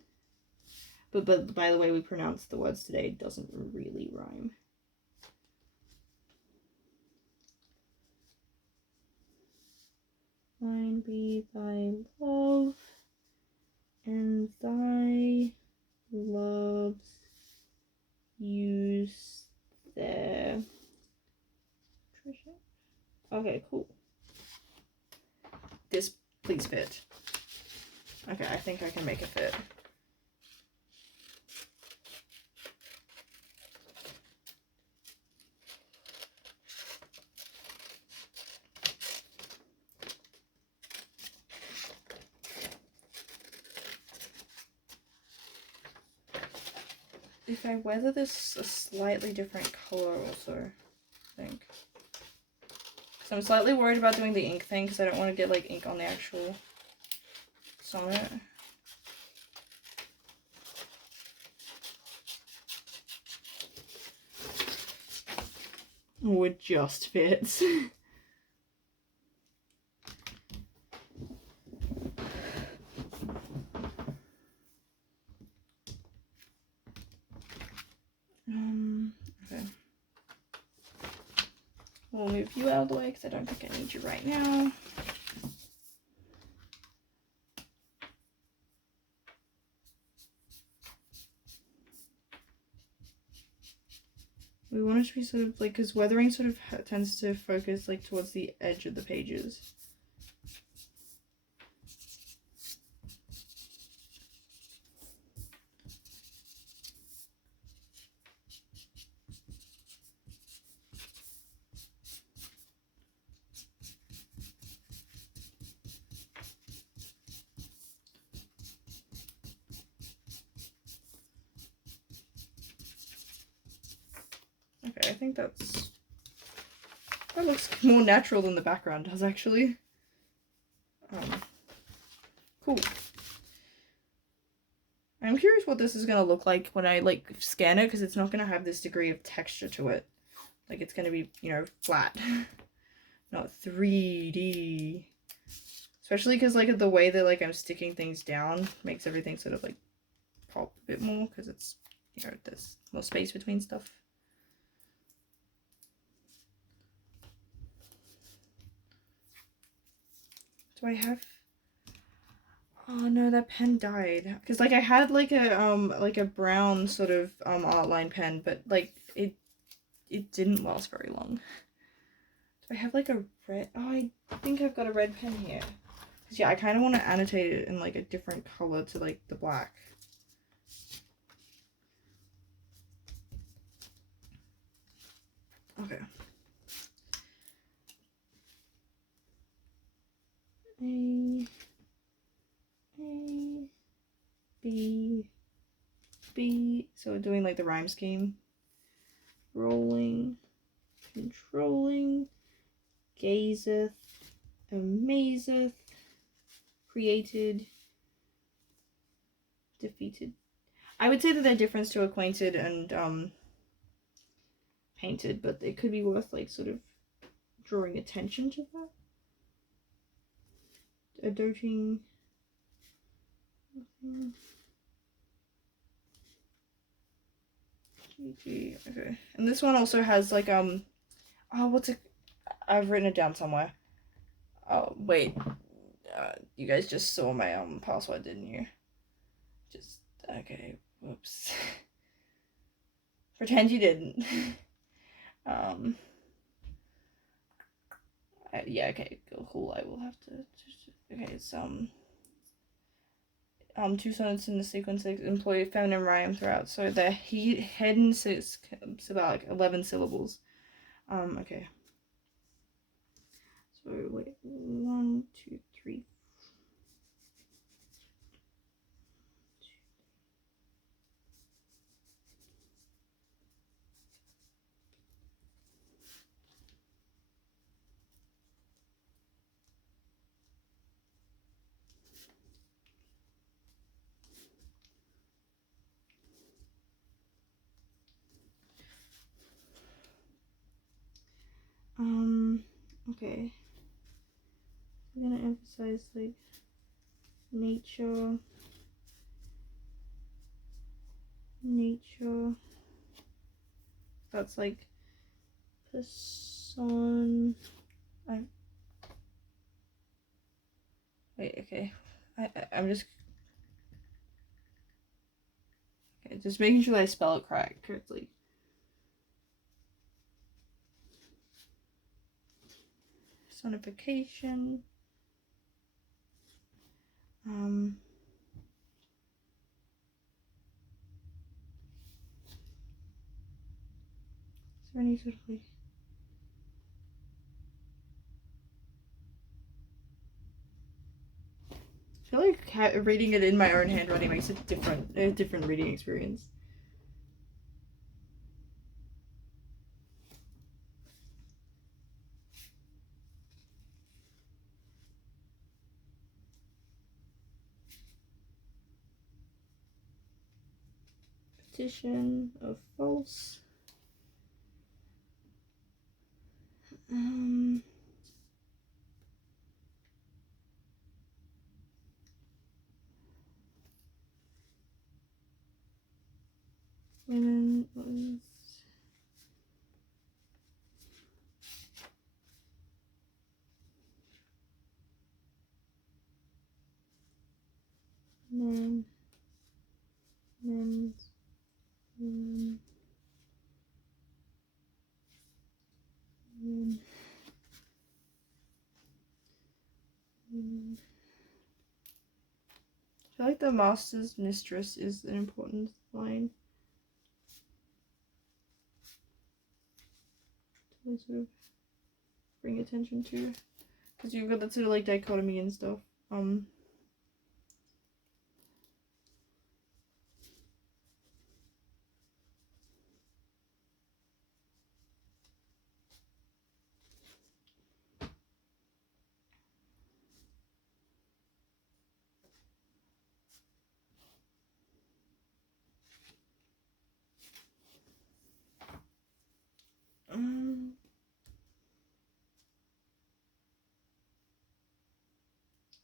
But by the way we pronounce the words today, it doesn't really rhyme. Thine be thy love, and thy loves use their treasure. Okay, cool. This please fit. Okay, I think I can make it fit. If I weather this a slightly different color also, I think. So I'm slightly worried about doing the ink thing because I don't want to get like ink on the actual sonnet. Oh, it just fits. Okay. We'll move you out of the way because I don't think I need you right now. We want it to be sort of like, because weathering sort of tends to focus like towards the edge of the pages. Okay, I think that looks more natural than the background does, actually. Cool. I'm curious what this is gonna look like when I like scan it, because it's not gonna have this degree of texture to it. Like it's gonna be, you know, flat, not 3D. Especially because like the way that like I'm sticking things down makes everything sort of like pop a bit more, because it's, you know, there's more space between stuff. Do I have? Oh no, that pen died. Because like I had like a brown sort of outline pen, but like it didn't last very long. Do I have like a red? Oh, I think I've got a red pen here. Cause yeah, I kind of want to annotate it in like a different color to like the black. Okay. A B B. So doing like the rhyme scheme. Rolling, controlling, gazeth, amazeth, created, defeated. I would say that they're different to acquainted and painted, but it could be worth like sort of drawing attention to that. A doting. Okay. And this one also has like oh, what's it? I've written it down somewhere. Oh wait, you guys just saw my password, didn't you? Just okay. Whoops. Pretend you didn't. Yeah. Okay. Cool. I will have to. Okay. It's 2 sonnets in the sequence employ feminine rhyme throughout. So the head and six, so about like 11 syllables. Okay. So wait, 1, 2, 3. Okay. I'm gonna emphasize like nature. That's like person. Wait, okay. I'm just okay, just making sure that I spell it correctly. Personification. Is there any sort of like I feel like reading it in my own handwriting makes a different reading experience. Petition of false. Women was men, men's, women, women, women. I feel like the master's mistress is an important line to sort of bring attention to, because you've got that sort of like dichotomy and stuff.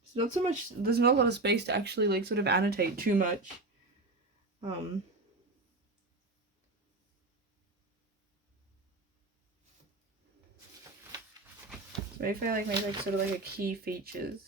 It's not so much. There's not a lot of space to actually like sort of annotate too much. So maybe if I like make like sort of like a key features.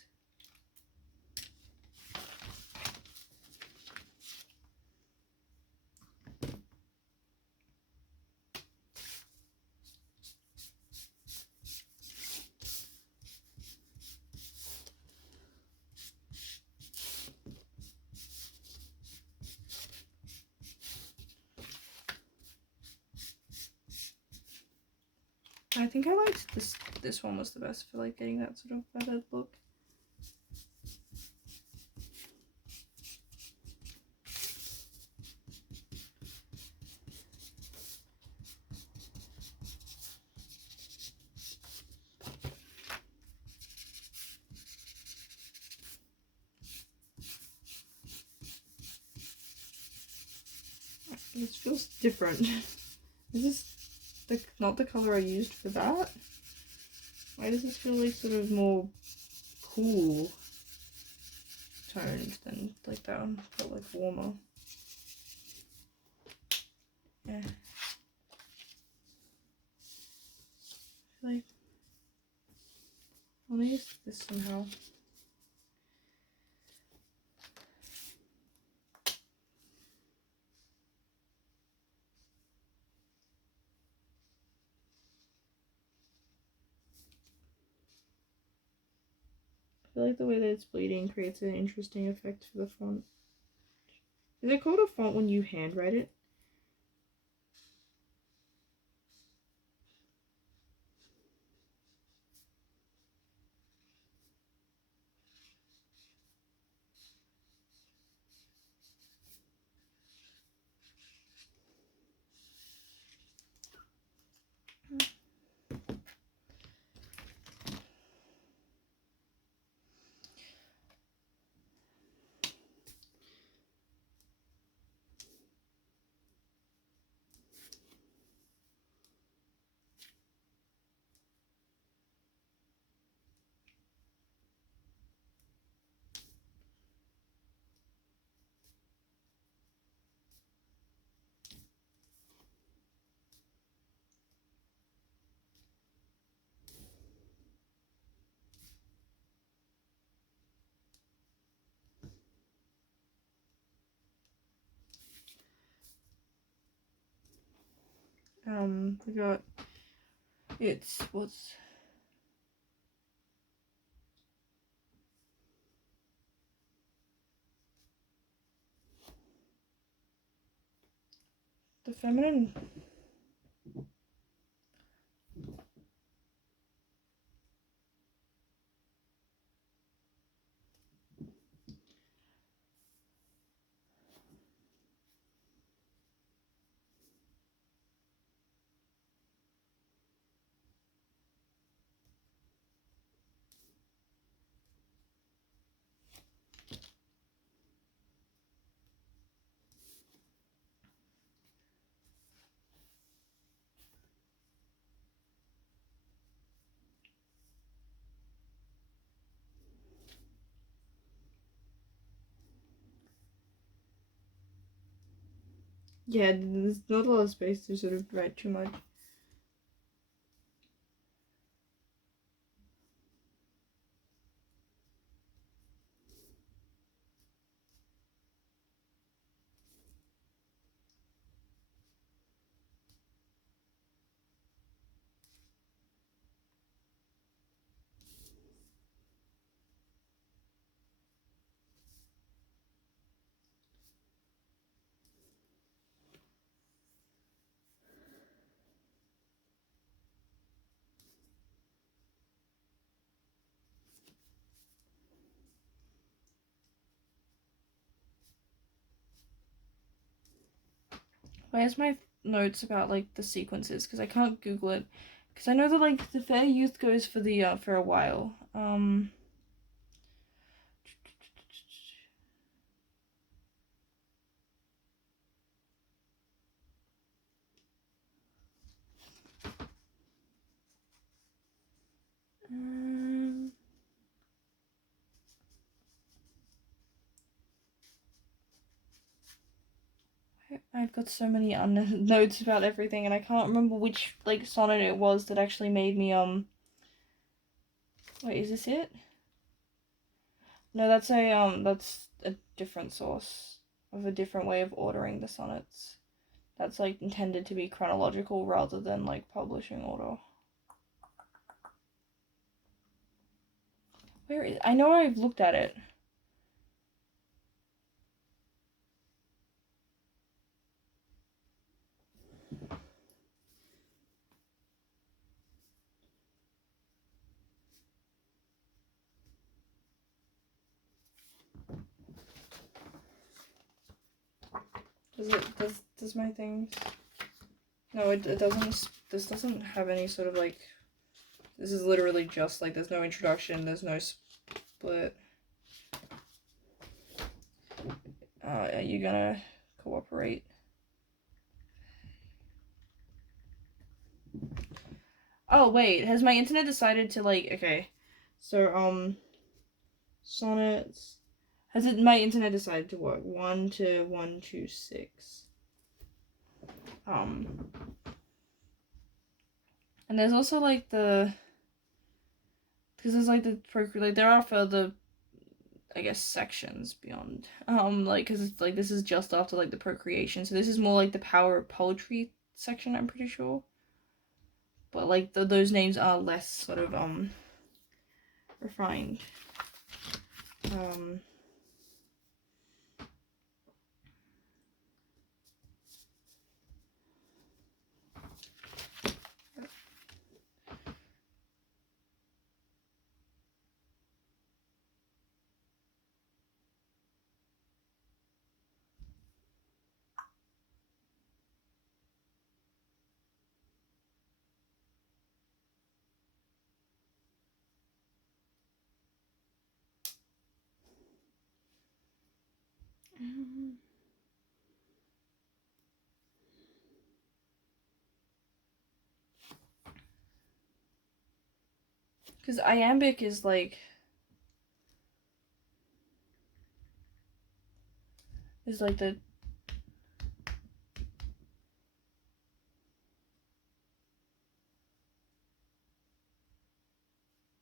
I think I liked this one was the best for like getting that sort of feathered look. This feels different. Is this not the color I used for that? Why does this feel like sort of more cool toned than like that one felt like warmer? Yeah. I feel like I'll use this somehow. I feel like the way that it's bleeding creates an interesting effect for the font. Is it called a font when you handwrite it? We got, it's, what's, the feminine. Yeah, there's not a lot of space to sort of write too much. Where's my notes about like the sequences? Because I can't Google it. Because I know that like the Fair Youth goes for the for a while. I've got so many notes about everything, and I can't remember which like sonnet it was that actually made me Wait, is this it? No, that's a different source of a different way of ordering the sonnets. That's like intended to be chronological rather than like publishing order. Where is? I know I've looked at it. Does my things? No, it doesn't. This doesn't have any sort of like. This is literally just like there's no introduction. There's no split. Are you gonna cooperate? Oh wait, has my internet decided to like? Okay, so sonnets. Has it my internet decided to work? 1 to 126. And there's also like the, because there's like the like there are further, I guess, sections beyond like because it's like this is just after like the procreation, so this is more like the power of poetry section, I'm pretty sure. But like those names are less sort of refined. Because iambic is like the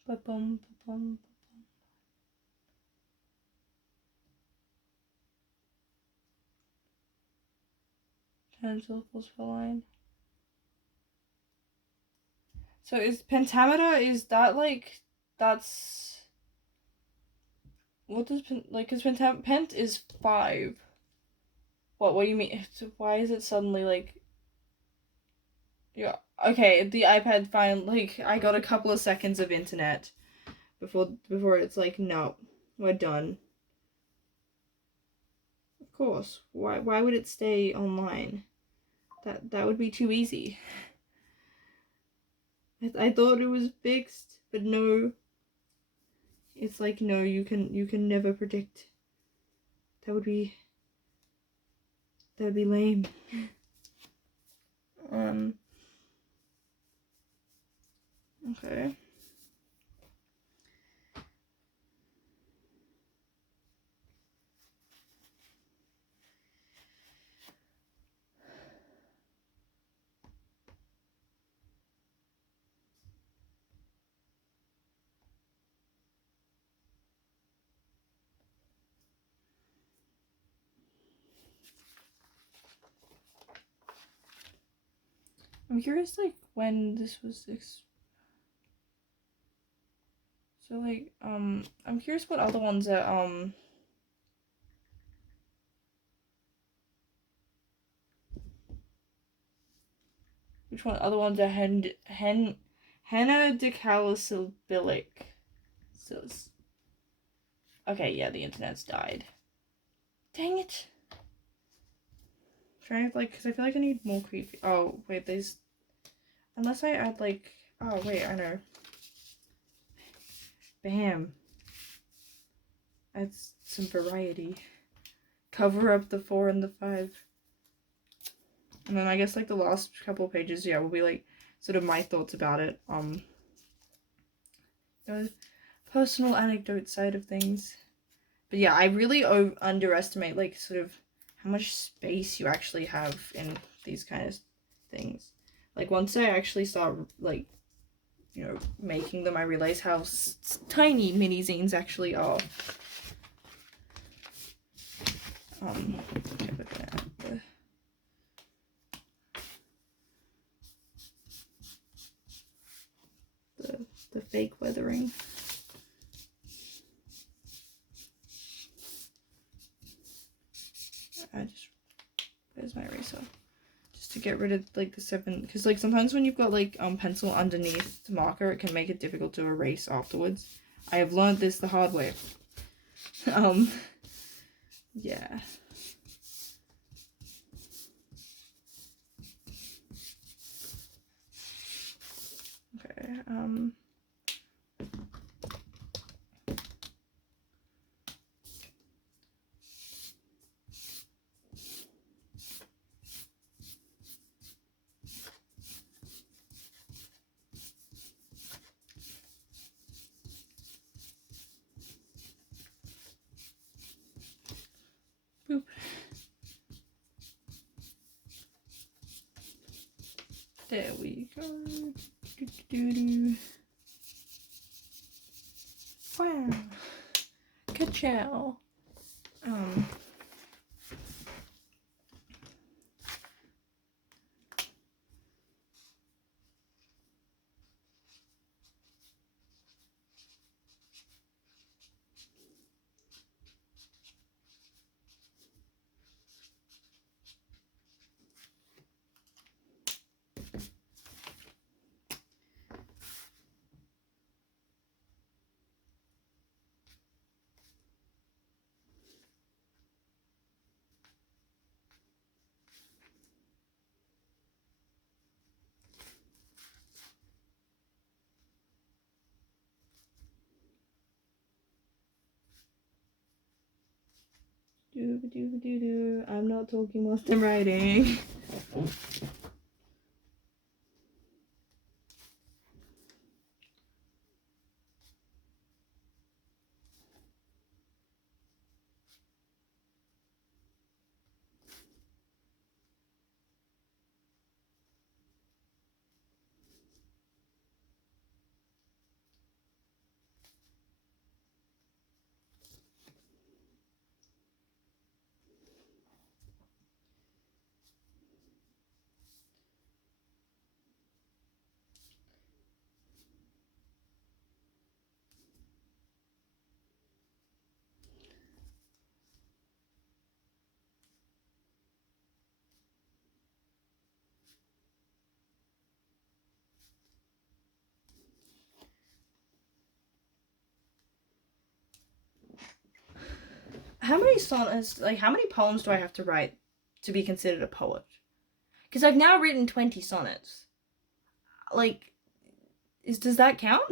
ba-bum, ba-bum. Ten syllables per line. So is pentameter, is that like, that's, what does like, because pent is 5. What do you mean? So why is it suddenly like, yeah, okay, the iPad like, I got a couple of seconds of internet before it's like, no, we're done. Of course. Why would it stay online? That would be too easy. I thought it was fixed, but no. It's like, no, you can never predict. That would be lame. Okay. I'm curious, like, when this was so, like, I'm curious what other ones are, which one other ones are henna Okay, yeah, the internet's died. Dang it. I'm trying to, like, because I feel like I need more creepy. Oh, wait, there's, unless I add, like, oh, wait, I know. Bam. That's some variety. Cover up the 4 and the 5. And then I guess, like, the last couple of pages, yeah, will be, like, sort of my thoughts about it. The personal anecdote side of things. But yeah, I really underestimate, like, sort of how much space you actually have in these kind of things. Like, once I actually start, like, you know, making them, I realize how tiny mini zines actually are. Okay, we're gonna add the fake weathering. Where's my eraser? Just to get rid of, like, the 7, because, like, sometimes when you've got, like, pencil underneath the marker, it can make it difficult to erase afterwards. I have learned this the hard way. Yeah. Okay, boop. There we go. Wow. Ka-chow. Doo-ba-doo-ba-doo-doo. I'm not talking whilst I'm writing. how many sonnets, like, how many poems do I have to write to be considered a poet? Because I've now written 20 sonnets. Like, does that count?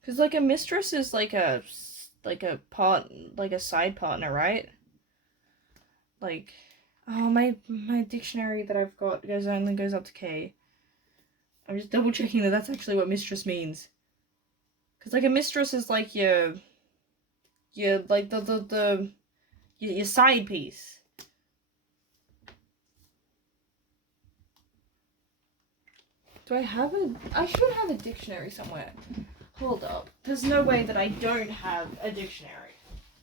Because, like, a mistress is like a side partner, right? Like, oh, my dictionary that I've got only goes up to K. I'm just double checking that that's actually what mistress means. Because, like, a mistress is like your like your side piece. Do I have I should have a dictionary somewhere. Hold up. There's no way that I don't have a dictionary.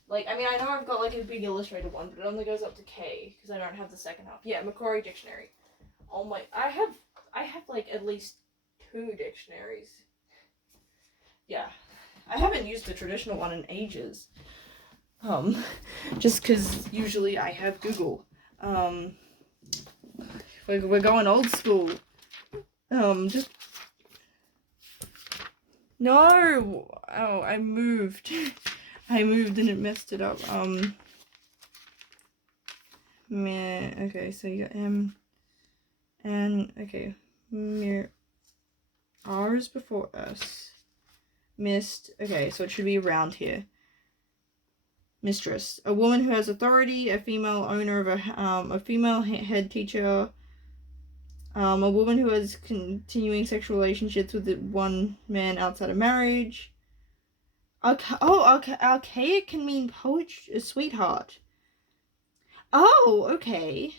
Like, I mean, I know I've got, like, a big illustrated one, but it only goes up to K, because I don't have the second half. Yeah, Macquarie Dictionary. Oh my, I have, like, at least 2 dictionaries. Yeah. I haven't used the traditional one in ages. Just because usually I have Google. We're going old school. Just... No! Oh, I moved. I moved and it messed it up. Okay, so you got M, N, okay. R is before S. Mist, okay, so it should be around here. Mistress, a woman who has authority, a female owner of a female head teacher, a woman who has continuing sexual relationships with one man outside of marriage. Archaic can mean poetry, sweetheart. Oh, okay.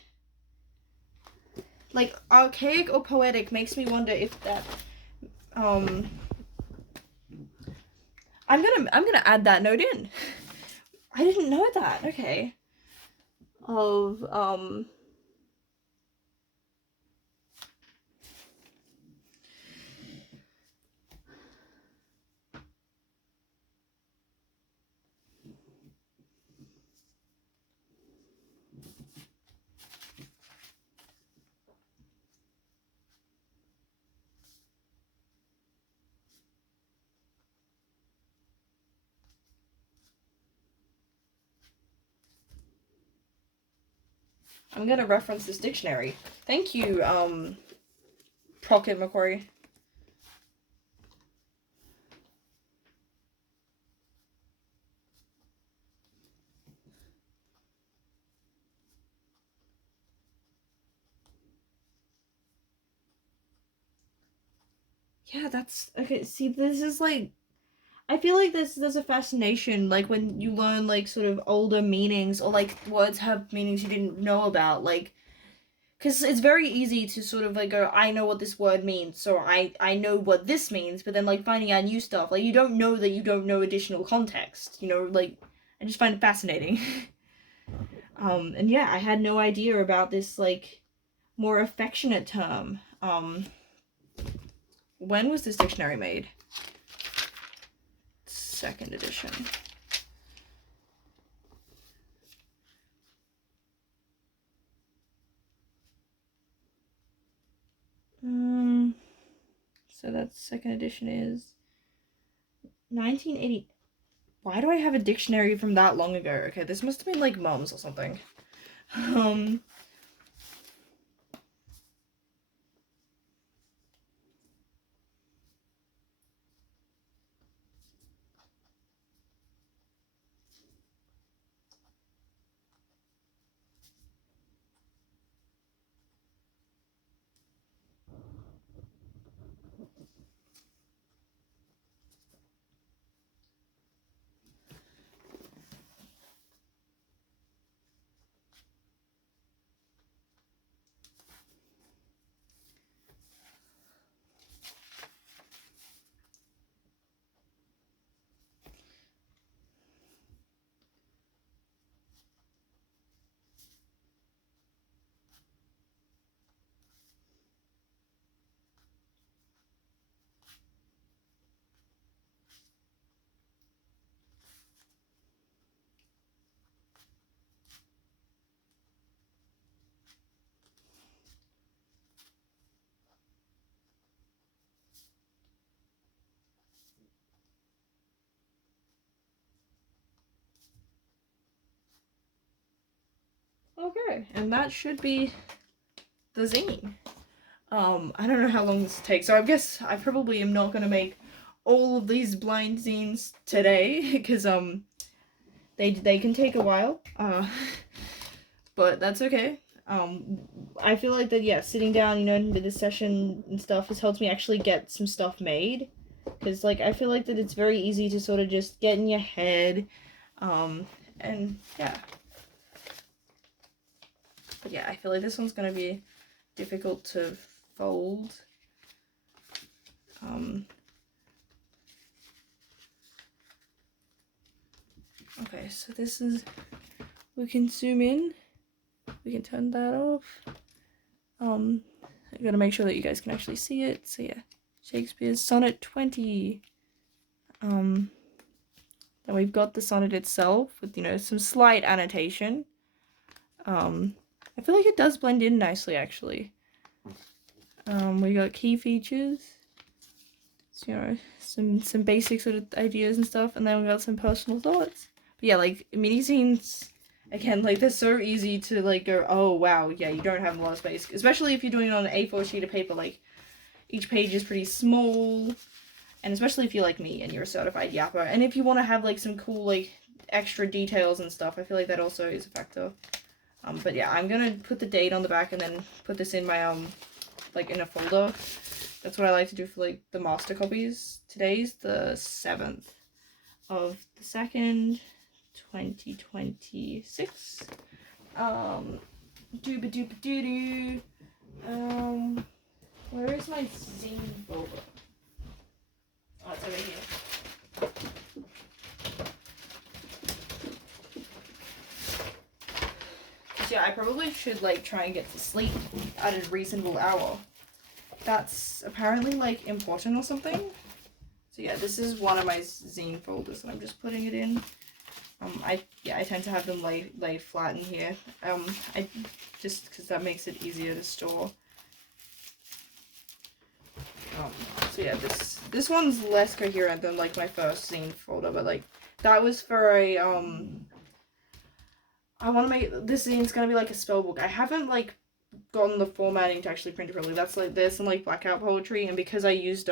Like, archaic or poetic makes me wonder if that, I'm gonna add that note in. I didn't know that. Okay. of I'm gonna reference this dictionary. Thank you, Pocket McQuarrie. Yeah, that's okay. See, this is like, I feel like there's a fascination like when you learn like sort of older meanings, or like words have meanings you didn't know about, like, because it's very easy to sort of like go, I know what this word means, so I know what this means, but then like finding out new stuff, like you don't know that you don't know additional context, you know, like I just find it fascinating. And yeah, I had no idea about this like more affectionate term. When was this dictionary made? Second edition. So that second edition is 1980. Why do I have a dictionary from that long ago? Okay, this must have been like Mom's or something. Okay, and that should be the zine. I don't know how long this takes, so I guess I probably am not gonna make all of these blind zines today, because they can take a while. But that's okay. I feel like that, yeah, sitting down, you know, with this session and stuff has helped me actually get some stuff made, because like I feel like that it's very easy to sort of just get in your head, and yeah. But yeah, I feel like this one's gonna be difficult to fold. Okay, so this is, we can zoom in, we can turn that off. I gotta make sure that you guys can actually see it. So yeah, Shakespeare's Sonnet 20. Then we've got the sonnet itself with, you know, some slight annotation. I feel like it does blend in nicely, actually. We got key features, so, you know, some basic sort of ideas and stuff, and then we got some personal thoughts. But yeah, like mini zines, again, like they're so easy to like go, oh wow, yeah, you don't have a lot of space, especially if you're doing it on an A4 sheet of paper. Like each page is pretty small, and especially if you're like me and you're a certified yapper, and if you want to have like some cool like extra details and stuff, I feel like that also is a factor. But yeah, I'm gonna put the date on the back and then put this in my like in a folder. That's what I like to do for like the master copies. Today's the 7th of the 2nd, 2026. Dooba dooba doo doo. Where is my zine folder? Oh, it's over here. yeah, I probably should, like, try and get to sleep at a reasonable hour. That's apparently, like, important or something. So yeah, this is one of my zine folders, and I'm just putting it in. I tend to have them lay flat in here. I just because that makes it easier to store. So yeah, this one's less coherent than like my first zine folder, but like that was for a I want to make this zine's gonna be like a spell book. I haven't like gotten the formatting to actually print it properly. That's like there's some like blackout poetry, and because I used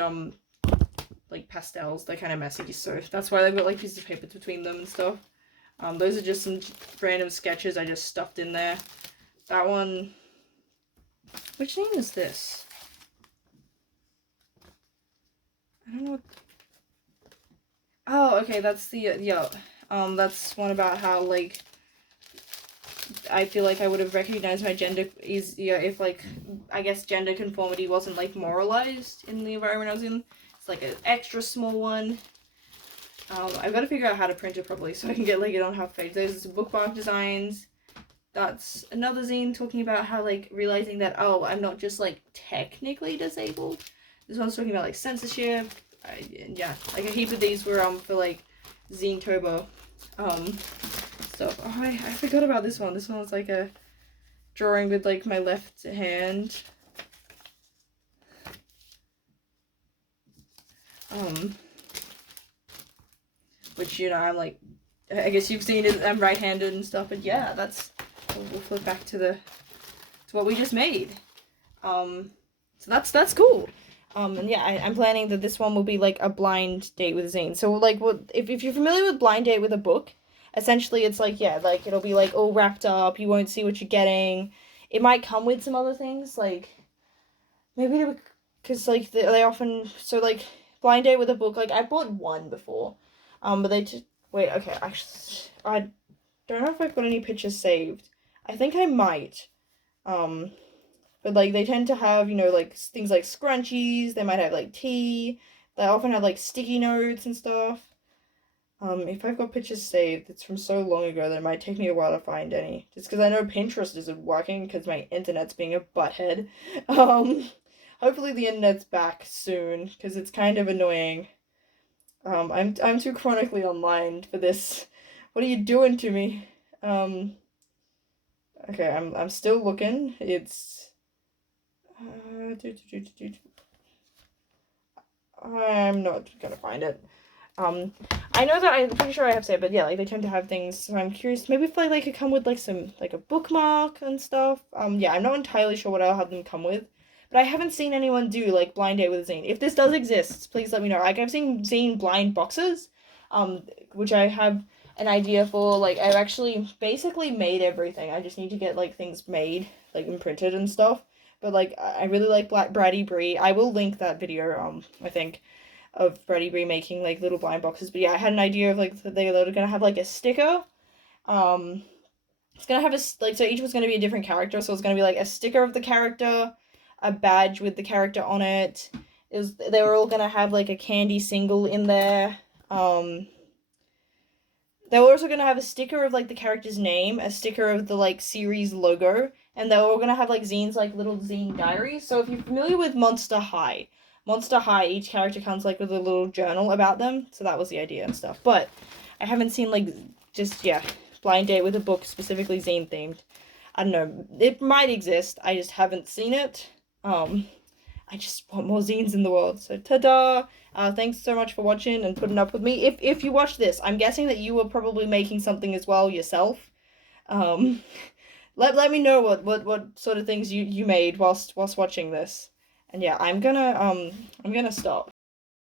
like pastels, they're kind of messy, so that's why they've got like pieces of paper between them and stuff. Those are just some random sketches I just stuffed in there. That one, which name is this? I don't know what... Oh, okay, that's the, yeah, that's one about how, like, I feel like I would have recognized my gender easier if, like, I guess gender conformity wasn't, like, moralized in the environment I was in. It's, like, an extra small one. I've got to figure out how to print it properly so I can get, like, it on half page. There's bookmark designs. That's another zine talking about how, like, realizing that, oh, I'm not just, like, technically disabled. This one's talking about, like, censorship. Yeah, like, a heap of these were, for, like, Zine Turbo, stuff. Oh, I forgot about this one. This one was, like, a drawing with, like, my left hand. Which, you know, I'm, like, I guess you've seen it, I'm right-handed and stuff, but yeah, that's... We'll flip back to what we just made. So that's cool. And yeah, I'm planning that this one will be like a blind date with a zine. So like, what if you're familiar with blind date with a book, essentially it's like, yeah, like it'll be like all wrapped up. You won't see what you're getting. It might come with some other things, like maybe because like they often like blind date with a book. Like I bought one before, but they just wait. Okay, actually, I don't know if I've got any pictures saved. I think I might. But like they tend to have, you know, like things like scrunchies, they might have like tea, they often have like sticky notes and stuff. If I've got pictures saved, it's from so long ago that it might take me a while to find any. Just because I know Pinterest isn't working because my internet's being a butthead. Hopefully the internet's back soon because it's kind of annoying. I'm too chronically online for this. What are you doing to me? Okay, I'm still looking. It's I'm not gonna find it. I know that I'm pretty sure I have saved, but yeah, like they tend to have things. So I'm curious, maybe if they could come with like some like a bookmark and stuff. Yeah, I'm not entirely sure what I'll have them come with, but I haven't seen anyone do like blind date with a zine. If this does exist, please let me know. Like I've seen zine blind boxes, which I have an idea for. Like I've actually basically made everything. I just need to get like things made, like and printed and stuff. But like I really like Braddy Bree. I will link that video. I think of Braddy Bree making like little blind boxes. But yeah, I had an idea of like they're gonna have like a sticker. It's gonna have so each was gonna be a different character. So it's gonna be like a sticker of the character, a badge with the character on it. They were all gonna have like a candy single in there. They were also gonna have a sticker of like the character's name, a sticker of the like series logo, and they were all gonna have like zines, like little zine diaries. So if you're familiar with Monster High, each character comes like with a little journal about them. So that was the idea and stuff. But I haven't seen like blind date with a book specifically zine themed. I don't know. It might exist. I just haven't seen it. I just want more zines in the world. So ta-da! Thanks so much for watching and putting up with me. If you watch this, I'm guessing that you were probably making something as well yourself. Let me know what sort of things you made whilst watching this. And yeah, I'm gonna stop.